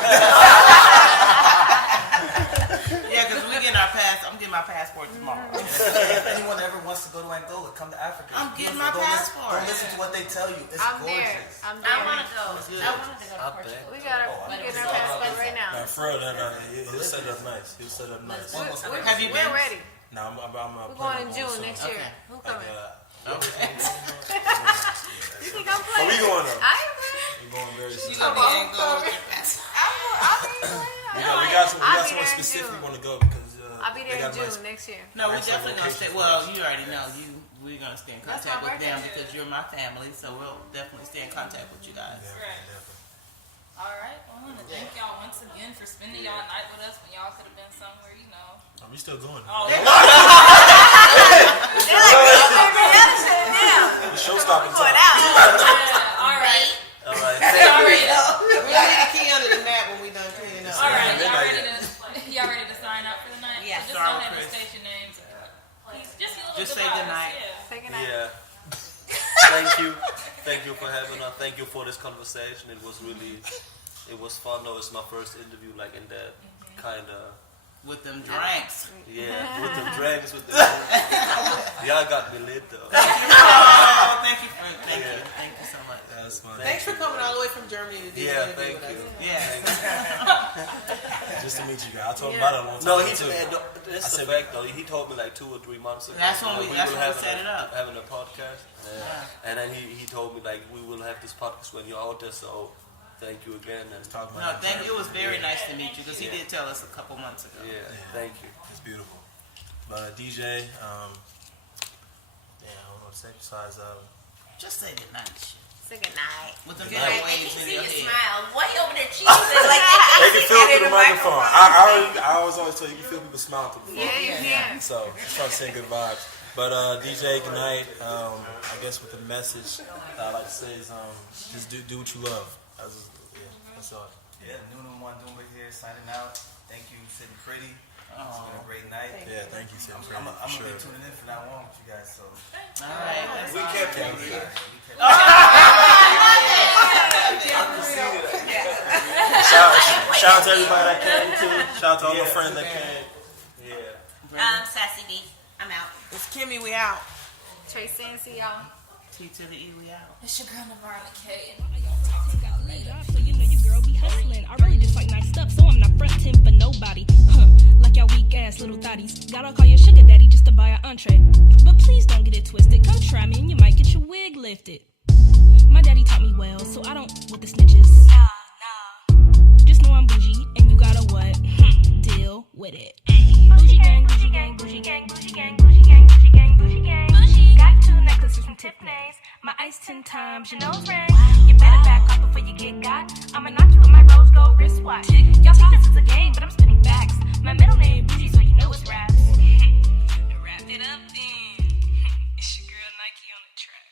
Yeah, because we getting our pass. I'm getting my passport tomorrow. If anyone ever wants to go to Angola, come to Africa. I'm getting my passport. Don't listen to what they tell you. It's I'm gorgeous. there. I'm I there. want to go. I wanted to go to Portugal. We got our passport right now. For real, he'll set it up nice. Have you been? We're ready. No, I'm We're going in June next year. Okay. Who coming? Okay. You think I'm playing? Where we going though? I ain't playing. We're going very soon. You gonna be in Angola? I ain't playing. We got someone I'll be there in specific we June. want to go because I'll be there in June next year. No, we definitely gonna stay. Well, you already know we're gonna stay in contact with them because you're my family. So we'll definitely stay in contact with you guys. Right. All right. Well, I want to thank y'all once again for spending y'all night with us when y'all could have been somewhere, you know. Are we still going? Oh, the show-stopping time. All right. All right. We'll leave the key under the mat when we done cleaning up. All right. Y'all ready to sign out for the night? Yeah. So just go ahead and state your names. Please, just say goodnight. Say goodnight. Yeah. Thank you for having us. Thank you for this conversation. It was fun. Though it's my first interview, like in that kind of. With them drinks. Yeah, with them drinks, y'all got me lit though. Thank you so much. That's fun. Thanks for coming all the way from Germany to do this interview with us. Yeah. Just to meet you guys. I told him about it a long time ago. That's the fact though. He told me like 2 or 3 months ago. That's when we set it up. Having a podcast. Yeah. And then he told me like we will have this podcast when you're out there. So thank you again. And thank you. It was very nice to meet you because he did tell us a couple months ago. Yeah. Thank you. It's beautiful. But DJ, I don't know what to say besides just say goodnight. Say goodnight. With the good waves waves in see your you head. smile. Way over there cheesing like they can feel through the microphone. I always tell you, you can feel people smile through the phone. Yeah, you can. So just trying to send good vibes. But DJ, good night. I guess with the message that I like to say is just do what you love. That's all. Yeah, Nuno here signing out. Thank you, SittingPretty. It's been a great night. Yeah, thank you, SittingPretty. I'm gonna be tuning in from now on with you guys. So, all right, we kept it real. Shout out to everybody that came too. Shout out to all my friends that came. Yeah. Sassy B, I'm out. It's Kimmy, we out. Tracy and see y'all. T to the E, we out. It's your girl Navarra K. So you know your girl be hustling. I really just like nice stuff, so I'm not frontin' for nobody. Like y'all weak ass little thotties. Gotta call your sugar daddy just to buy an entree. But please don't get it twisted. Come try me and you might get your wig lifted. My daddy taught me well, so I don't with the snitches. Nah. Just know I'm bougie and you gotta what? Deal with it. Bougie gang, bougie gang, bougie gang, bougie gang, bougie gang, bougie gang, bougie gang. Got 2 necklaces from Tiffany's. My ice 10 times, your nose ring. You better back off before you get got. I'ma knock you with my rose gold wristwatch. Y'all think this is a game, but I'm spitting facts. My middle name Bougie, so you know it's raps. Wrapped it up then. It's your girl Nike on the track.